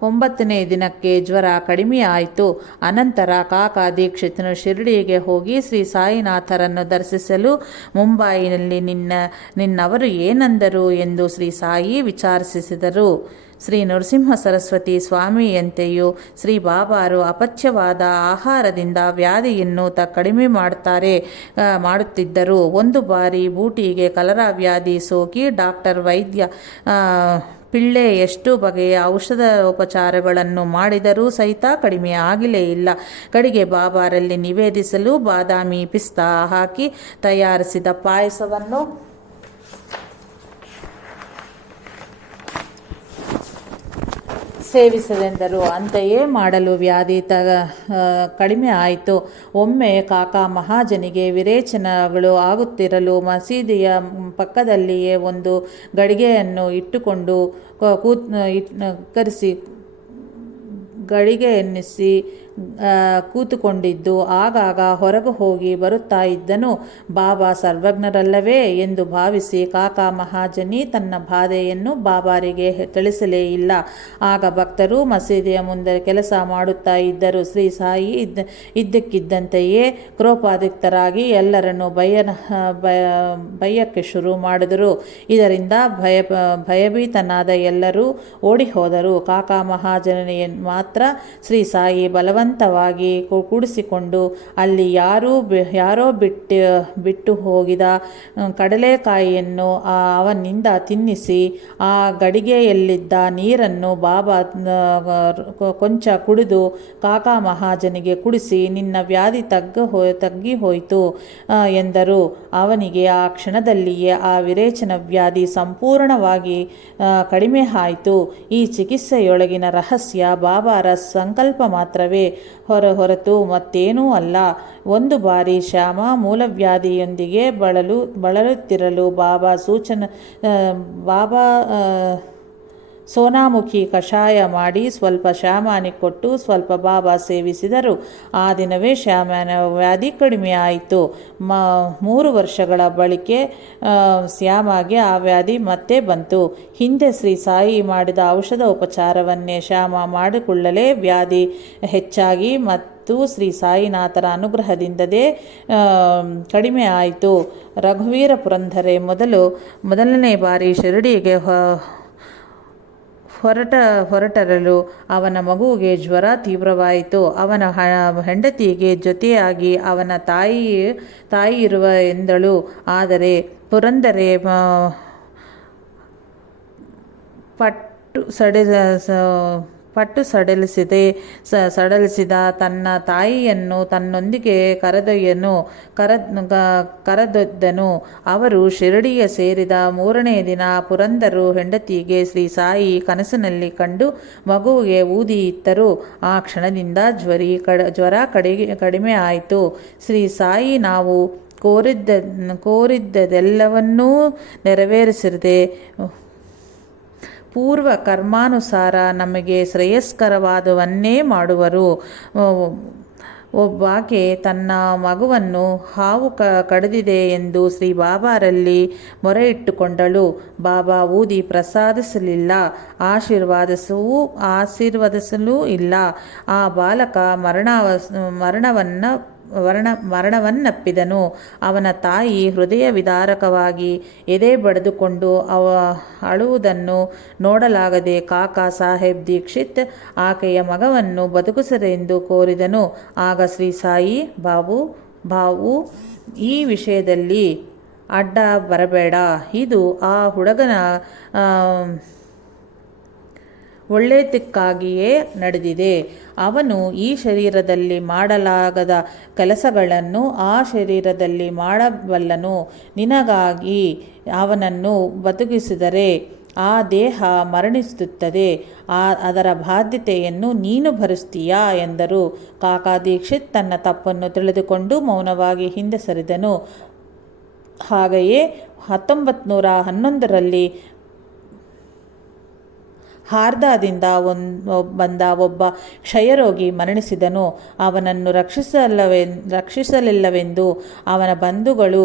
9ನೇ ದಿನಕ್ಕೆ ಜ್ವರ ಕಡಿಮೆಯಾಯಿತು. ಅನಂತರ ಕಾಕಾ ದೀಕ್ಷಿತನು ಶಿರಡಿಗೆ ಹೋಗಿ ಶ್ರೀ ಸಾಯಿನಾಥರನ್ನು ದರ್ಶಿಸಲು ಮುಂಬಯಿನಲ್ಲಿ ನಿನ್ನವರು ಏನಂದರು ಎಂದು ಶ್ರೀ ಸಾಯಿ ವಿಚಾರಿಸಿದರು. ಶ್ರೀ ನರಸಿಂಹ ಸರಸ್ವತಿ ಸ್ವಾಮಿಯಂತೆಯೂ ಶ್ರೀ ಬಾಬಾರು ಅಪಚ್ಯವಾದ ಆಹಾರದಿಂದ ವ್ಯಾಧಿಯನ್ನು ಕಡಿಮೆ ಮಾಡುತ್ತಿದ್ದರು. ಒಂದು ಬಾರಿ ಬೂಟಿಗೆ ಕಲರಾ ವ್ಯಾಧಿ ಸೋಕಿ ಡಾಕ್ಟರ್ ವೈದ್ಯ ಪಿಳ್ಳೆ ಎಷ್ಟು ಬಗೆಯ ಔಷಧೋಪಚಾರಗಳನ್ನು ಮಾಡಿದರೂ ಸಹಿತ ಕಡಿಮೆ ಆಗಲೇ ಇಲ್ಲ. ಕಡೆಗೆ ಬಾಬಾರಲ್ಲಿ ನಿವೇದಿಸಲು ಬಾದಾಮಿ ಪಿಸ್ತಾ ಹಾಕಿ ತಯಾರಿಸಿದ ಪಾಯಸವನ್ನು ಸೇವಿಸಲೆಂದರು. ಅಂತೆಯೇ ಮಾಡಲು ವ್ಯಾಧಿ ಕಡಿಮೆ ಆಯಿತು. ಒಮ್ಮೆ ಕಾಕಾ ಮಹಾಜನಿಗೆ ವಿರೇಚನಗಳು ಆಗುತ್ತಿರಲು ಮಸೀದಿಯ ಪಕ್ಕದಲ್ಲಿಯೇ ಒಂದು ಗಡಿಗೆಯನ್ನು ಇಟ್ಟುಕೊಂಡು ಗಳಿಗೆ ಎನ್ನಿಸಿ ಕೂತುಕೊಂಡಿದ್ದು ಆಗಾಗ ಹೊರಗೆ ಹೋಗಿ ಬರುತ್ತಾ ಇದ್ದನು. ಬಾಬಾ ಸರ್ವಜ್ಞರಲ್ಲವೇ ಎಂದು ಭಾವಿಸಿ ಕಾಕಾ ಮಹಾಜನಿ ತನ್ನ ಬಾಧೆಯನ್ನು ಬಾಬಾರಿಗೆ ತಿಳಿಸಲೇ ಇಲ್ಲ. ಆಗ ಭಕ್ತರು ಮಸೀದಿಯ ಮುಂದೆ ಕೆಲಸ ಮಾಡುತ್ತಾ ಇದ್ದರು. ಶ್ರೀ ಸಾಯಿ ಇದ್ದಕ್ಕಿದ್ದಂತೆಯೇ ಕ್ರೋಪಾಧಿಕ್ತರಾಗಿ ಎಲ್ಲರನ್ನು ಬೈಯಕ್ಕೆ ಶುರು ಮಾಡಿದರು. ಇದರಿಂದ ಭಯಭೀತನಾದ ಎಲ್ಲರೂ ಓಡಿ ಹೋದರು. ಕಾಕಾ ಮಹಾಜನಿಯ ಮಾತ್ರ ಶ್ರೀ ಸಾಯಿ ಬಲವಂತವಾಗಿ ಕೂಡಿಸಿಕೊಂಡು ಅಲ್ಲಿ ಯಾರೋ ಬಿಟ್ಟು ಹೋಗಿದ ಕಡಲೆಕಾಯಿಯನ್ನು ಅವನಿಂದ ತಿನ್ನಿಸಿ ಆ ಗಡಿಗೆಯಲ್ಲಿದ್ದ ನೀರನ್ನು ಬಾಬಾ ಕೊಂಚ ಕುಡಿದು ಕಾಕಾ ಮಹಾಜನಿಗೆ ಕುಡಿಸಿ, ನಿನ್ನ ವ್ಯಾಧಿ ತಗ್ಗಿ ಹೋಯಿತು ಎಂದರು. ಅವನಿಗೆ ಆ ಕ್ಷಣದಲ್ಲಿಯೇ ಆ ವಿರೇಚನ ವ್ಯಾಧಿ ಸಂಪೂರ್ಣವಾಗಿ ಕಡಿಮೆ ಆಯಿತು. ಈ ಚಿಕಿತ್ಸೆಯೊಳಗಿನ ರಹಸ್ಯ ಬಾಬಾರ ಸಂಕಲ್ಪ ಮಾತ್ರವೇ ಹೊರತು ಮತ್ತೇನೂ ಅಲ್ಲ. ಒಂದು ಬಾರಿ ಶ್ಯಾಮ ಮೂಲವ್ಯಾಧಿಯೊಂದಿಗೆ ಬಳಲುತ್ತಿರಲು ಬಾಬಾ ಸೋನಾಮುಖಿ ಕಷಾಯ ಮಾಡಿ ಸ್ವಲ್ಪ ಶ್ಯಾಮನಿಗೆ ಕೊಟ್ಟು ಸ್ವಲ್ಪ ಬಾಬಾ ಸೇವಿಸಿದರು. ಆ ದಿನವೇ ಶ್ಯಾಮನ ವ್ಯಾಧಿ ಕಡಿಮೆ ಆಯಿತು. 3 ವರ್ಷಗಳ ಬಳಿಕ ಶ್ಯಾಮಗೆ ಆ ವ್ಯಾಧಿ ಮತ್ತೆ ಬಂತು. ಹಿಂದೆ ಶ್ರೀ ಸಾಯಿ ಮಾಡಿದ ಔಷಧೋಪಚಾರವನ್ನೇ ಶ್ಯಾಮ ಮಾಡಿಕೊಳ್ಳಲೇ ವ್ಯಾಧಿ ಹೆಚ್ಚಾಗಿ ಮತ್ತು ಶ್ರೀ ಸಾಯಿನಾಥರ ಅನುಗ್ರಹದಿಂದಲೇ ಕಡಿಮೆ ಆಯಿತು. ರಘುವೀರ ಪುರಂದರೆ ಮೊದಲನೇ ಬಾರಿ ಶಿರಡಿಗೆ ಹೊರಟರಲು ಅವನ ಮಗುವಿಗೆ ಜ್ವರ ತೀವ್ರವಾಯಿತು. ಅವನ ಹೆಂಡತಿಗೆ ಜೊತೆಯಾಗಿ ಅವನ ತಾಯಿ ಇರುವ ಎಂದಳು. ಆದರೆ ಪುರಂದರೆ ಪಟ್ಟು ಸಡಲಿಸಿದ ತನ್ನ ತಾಯಿಯನ್ನು ತನ್ನೊಂದಿಗೆ ಕರೆದೊಯ್ದನು. ಅವರು ಶಿರಡಿಯ ಸೇರಿದ 3ನೇ ದಿನ ಪುರಂದರು ಹೆಂಡತಿಗೆ ಶ್ರೀ ಸಾಯಿ ಕನಸಿನಲ್ಲಿ ಕಂಡು ಮಗುವಿಗೆ ಊದಿ ಇತ್ತರು. ಆ ಕ್ಷಣದಿಂದ ಜ್ವರ ಕಡಿಮೆ ಆಯಿತು. ಶ್ರೀ ಸಾಯಿ ನಾವು ಕೋರಿದ್ದೆಲ್ಲವನ್ನೂ ನೆರವೇರಿಸಿದೆ. ಪೂರ್ವ ಕರ್ಮಾನುಸಾರ ನಮಗೆ ಶ್ರೇಯಸ್ಕರವಾದವನ್ನೇ ಮಾಡುವರು. ಒಬ್ಬಾಕೆ ತನ್ನ ಮಗುವನ್ನು ಹಾವು ಕಡಿದಿದೆ ಎಂದು ಶ್ರೀ ಬಾಬಾರಲ್ಲಿ ಮೊರೆ ಇಟ್ಟುಕೊಂಡಳು. ಬಾಬಾ ಊದಿ ಪ್ರಸಾದಿಸಲಿಲ್ಲ, ಆಶೀರ್ವದಿಸಲೂ ಇಲ್ಲ. ಆ ಬಾಲಕ ಮರಣವನ್ನಪ್ಪಿದನು. ಅವನ ತಾಯಿ ಹೃದಯ ವಿದಾರಕವಾಗಿ ಎದೆ ಬಡಿದುಕೊಂಡು ಅಳುವುದನ್ನು ನೋಡಲಾಗದೆ ಕಾಕಾ ಸಾಹೇಬ್ ದೀಕ್ಷಿತ್ ಆಕೆಯ ಮಗವನ್ನು ಬದುಕಿಸರೆಂದು ಕೋರಿದನು. ಆಗ ಶ್ರೀ ಸಾಯಿ ಬಾವು ಈ ವಿಷಯದಲ್ಲಿ ಅಡ್ಡ ಬರಬೇಡ, ಇದು ಆ ಹುಡುಗನ ಒಳ್ಳೆಯದಕ್ಕಾಗಿಯೇ ನಡೆದಿದೆ. ಅವನು ಈ ಶರೀರದಲ್ಲಿ ಮಾಡಲಾಗದ ಕೆಲಸಗಳನ್ನು ಆ ಶರೀರದಲ್ಲಿ ಮಾಡಬಲ್ಲನು. ನಿನಗಾಗಿ ಅವನನ್ನು ಬದುಕಿಸಿದರೆ ಆ ದೇಹ ಮರಣಿಸುತ್ತದೆ. ಅದರ ಬಾಧ್ಯತೆಯನ್ನು ನೀನು ಭರಿಸ್ತೀಯಾ ಎಂದರು. ಕಾಕಾ ದೀಕ್ಷಿತ್ ತನ್ನ ತಪ್ಪನ್ನು ತಿಳಿದುಕೊಂಡು ಮೌನವಾಗಿ ಹಿಂದೆ ಸರಿದನು. ಹಾಗೆಯೇ 1911ರಲ್ಲಿ ಹಾರ್ದಾದಿಂದ ಬಂದ ಒಬ್ಬ ಕ್ಷಯರೋಗಿ ಮರಣಿಸಿದನು. ಅವನನ್ನು ರಕ್ಷಿಸಲಿಲ್ಲವೆಂದು ಅವನ ಬಂಧುಗಳು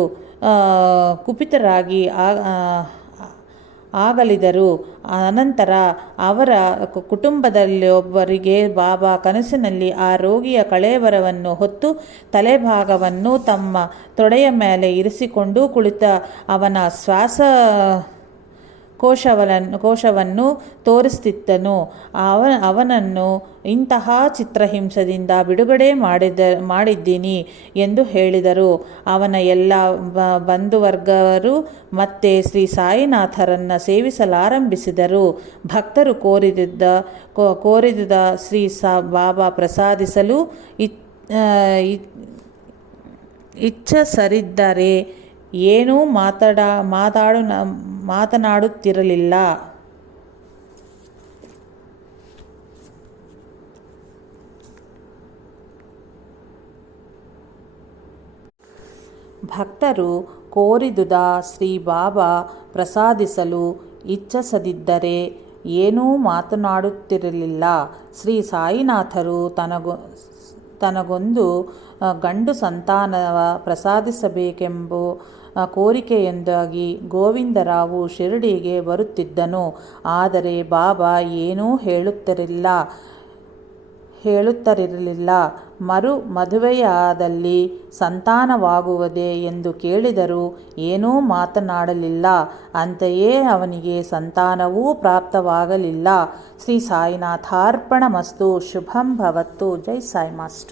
ಕುಪಿತರಾಗಿ ಆಗಲಿದರು. ಅನಂತರ ಅವರ ಕುಟುಂಬದಲ್ಲೊಬ್ಬರಿಗೆ ಬಾಬಾ ಕನಸಿನಲ್ಲಿ ಆ ರೋಗಿಯ ಕಳೇಬರವನ್ನು ಹೊತ್ತು ತಲೆಭಾಗವನ್ನು ತಮ್ಮ ತೊಡೆಯ ಮೇಲೆ ಇರಿಸಿಕೊಂಡು ಕುಳಿತ ಅವನ ಕೋಶವನ್ನು ತೋರಿಸುತ್ತಿದ್ದನು. ಅವನನ್ನು ಇಂತಹ ಚಿತ್ರಹಿಂಸದಿಂದ ಬಿಡುಗಡೆ ಮಾಡಿದ್ದೀನಿ ಎಂದು ಹೇಳಿದರು. ಅವನ ಎಲ್ಲ ಬಂಧುವರ್ಗರು ಮತ್ತೆ ಶ್ರೀ ಸಾಯಿನಾಥರನ್ನು ಸೇವಿಸಲಾರಂಭಿಸಿದರು. ಭಕ್ತರು ಕೋರಿದ ಶ್ರೀ ಬಾಬಾ ಪ್ರಸಾದಿಸಲು ಇಚ್ಛಿಸದಿದ್ದರೆ ಏನೂ ಮಾತನಾಡುತ್ತಿರಲಿಲ್ಲ. ಭಕ್ತರು ಕೋರಿದುದ ಶ್ರೀ ಬಾಬಾ ಪ್ರಸಾದಿಸಲು ಇಚ್ಛಿಸದಿದ್ದರೆ ಏನೂ ಮಾತನಾಡುತ್ತಿರಲಿಲ್ಲ. ಶ್ರೀ ಸಾಯಿನಾಥರು ತನಗೊಂದು ಗಂಡು ಸಂತಾನವ ಪ್ರಸಾದಿಸಬೇಕೆಂಬ ಕೋರಿಕೆಯೊಂದಾಗಿ ಗೋವಿಂದರಾವು ಶಿರಡಿಗೆ ಬರುತ್ತಿದ್ದನು. ಆದರೆ ಬಾಬಾ ಏನೂ ಹೇಳುತ್ತಿರಲಿಲ್ಲ. ಮದುವೆಯಾದಲ್ಲಿ ಸಂತಾನವಾಗುವುದೇ ಎಂದು ಕೇಳಿದರೂ ಏನೂ ಮಾತನಾಡಲಿಲ್ಲ. ಅಂತೆಯೇ ಅವನಿಗೆ ಸಂತಾನವೂ ಪ್ರಾಪ್ತವಾಗಲಿಲ್ಲ. ಶ್ರೀ ಸಾಯಿನಾಥಾರ್ಪಣಮಸ್ತು. ಶುಭಂ ಭವತ್ತು. ಜೈ ಸಾಯಿ ಮಾಸ್ಟರ್.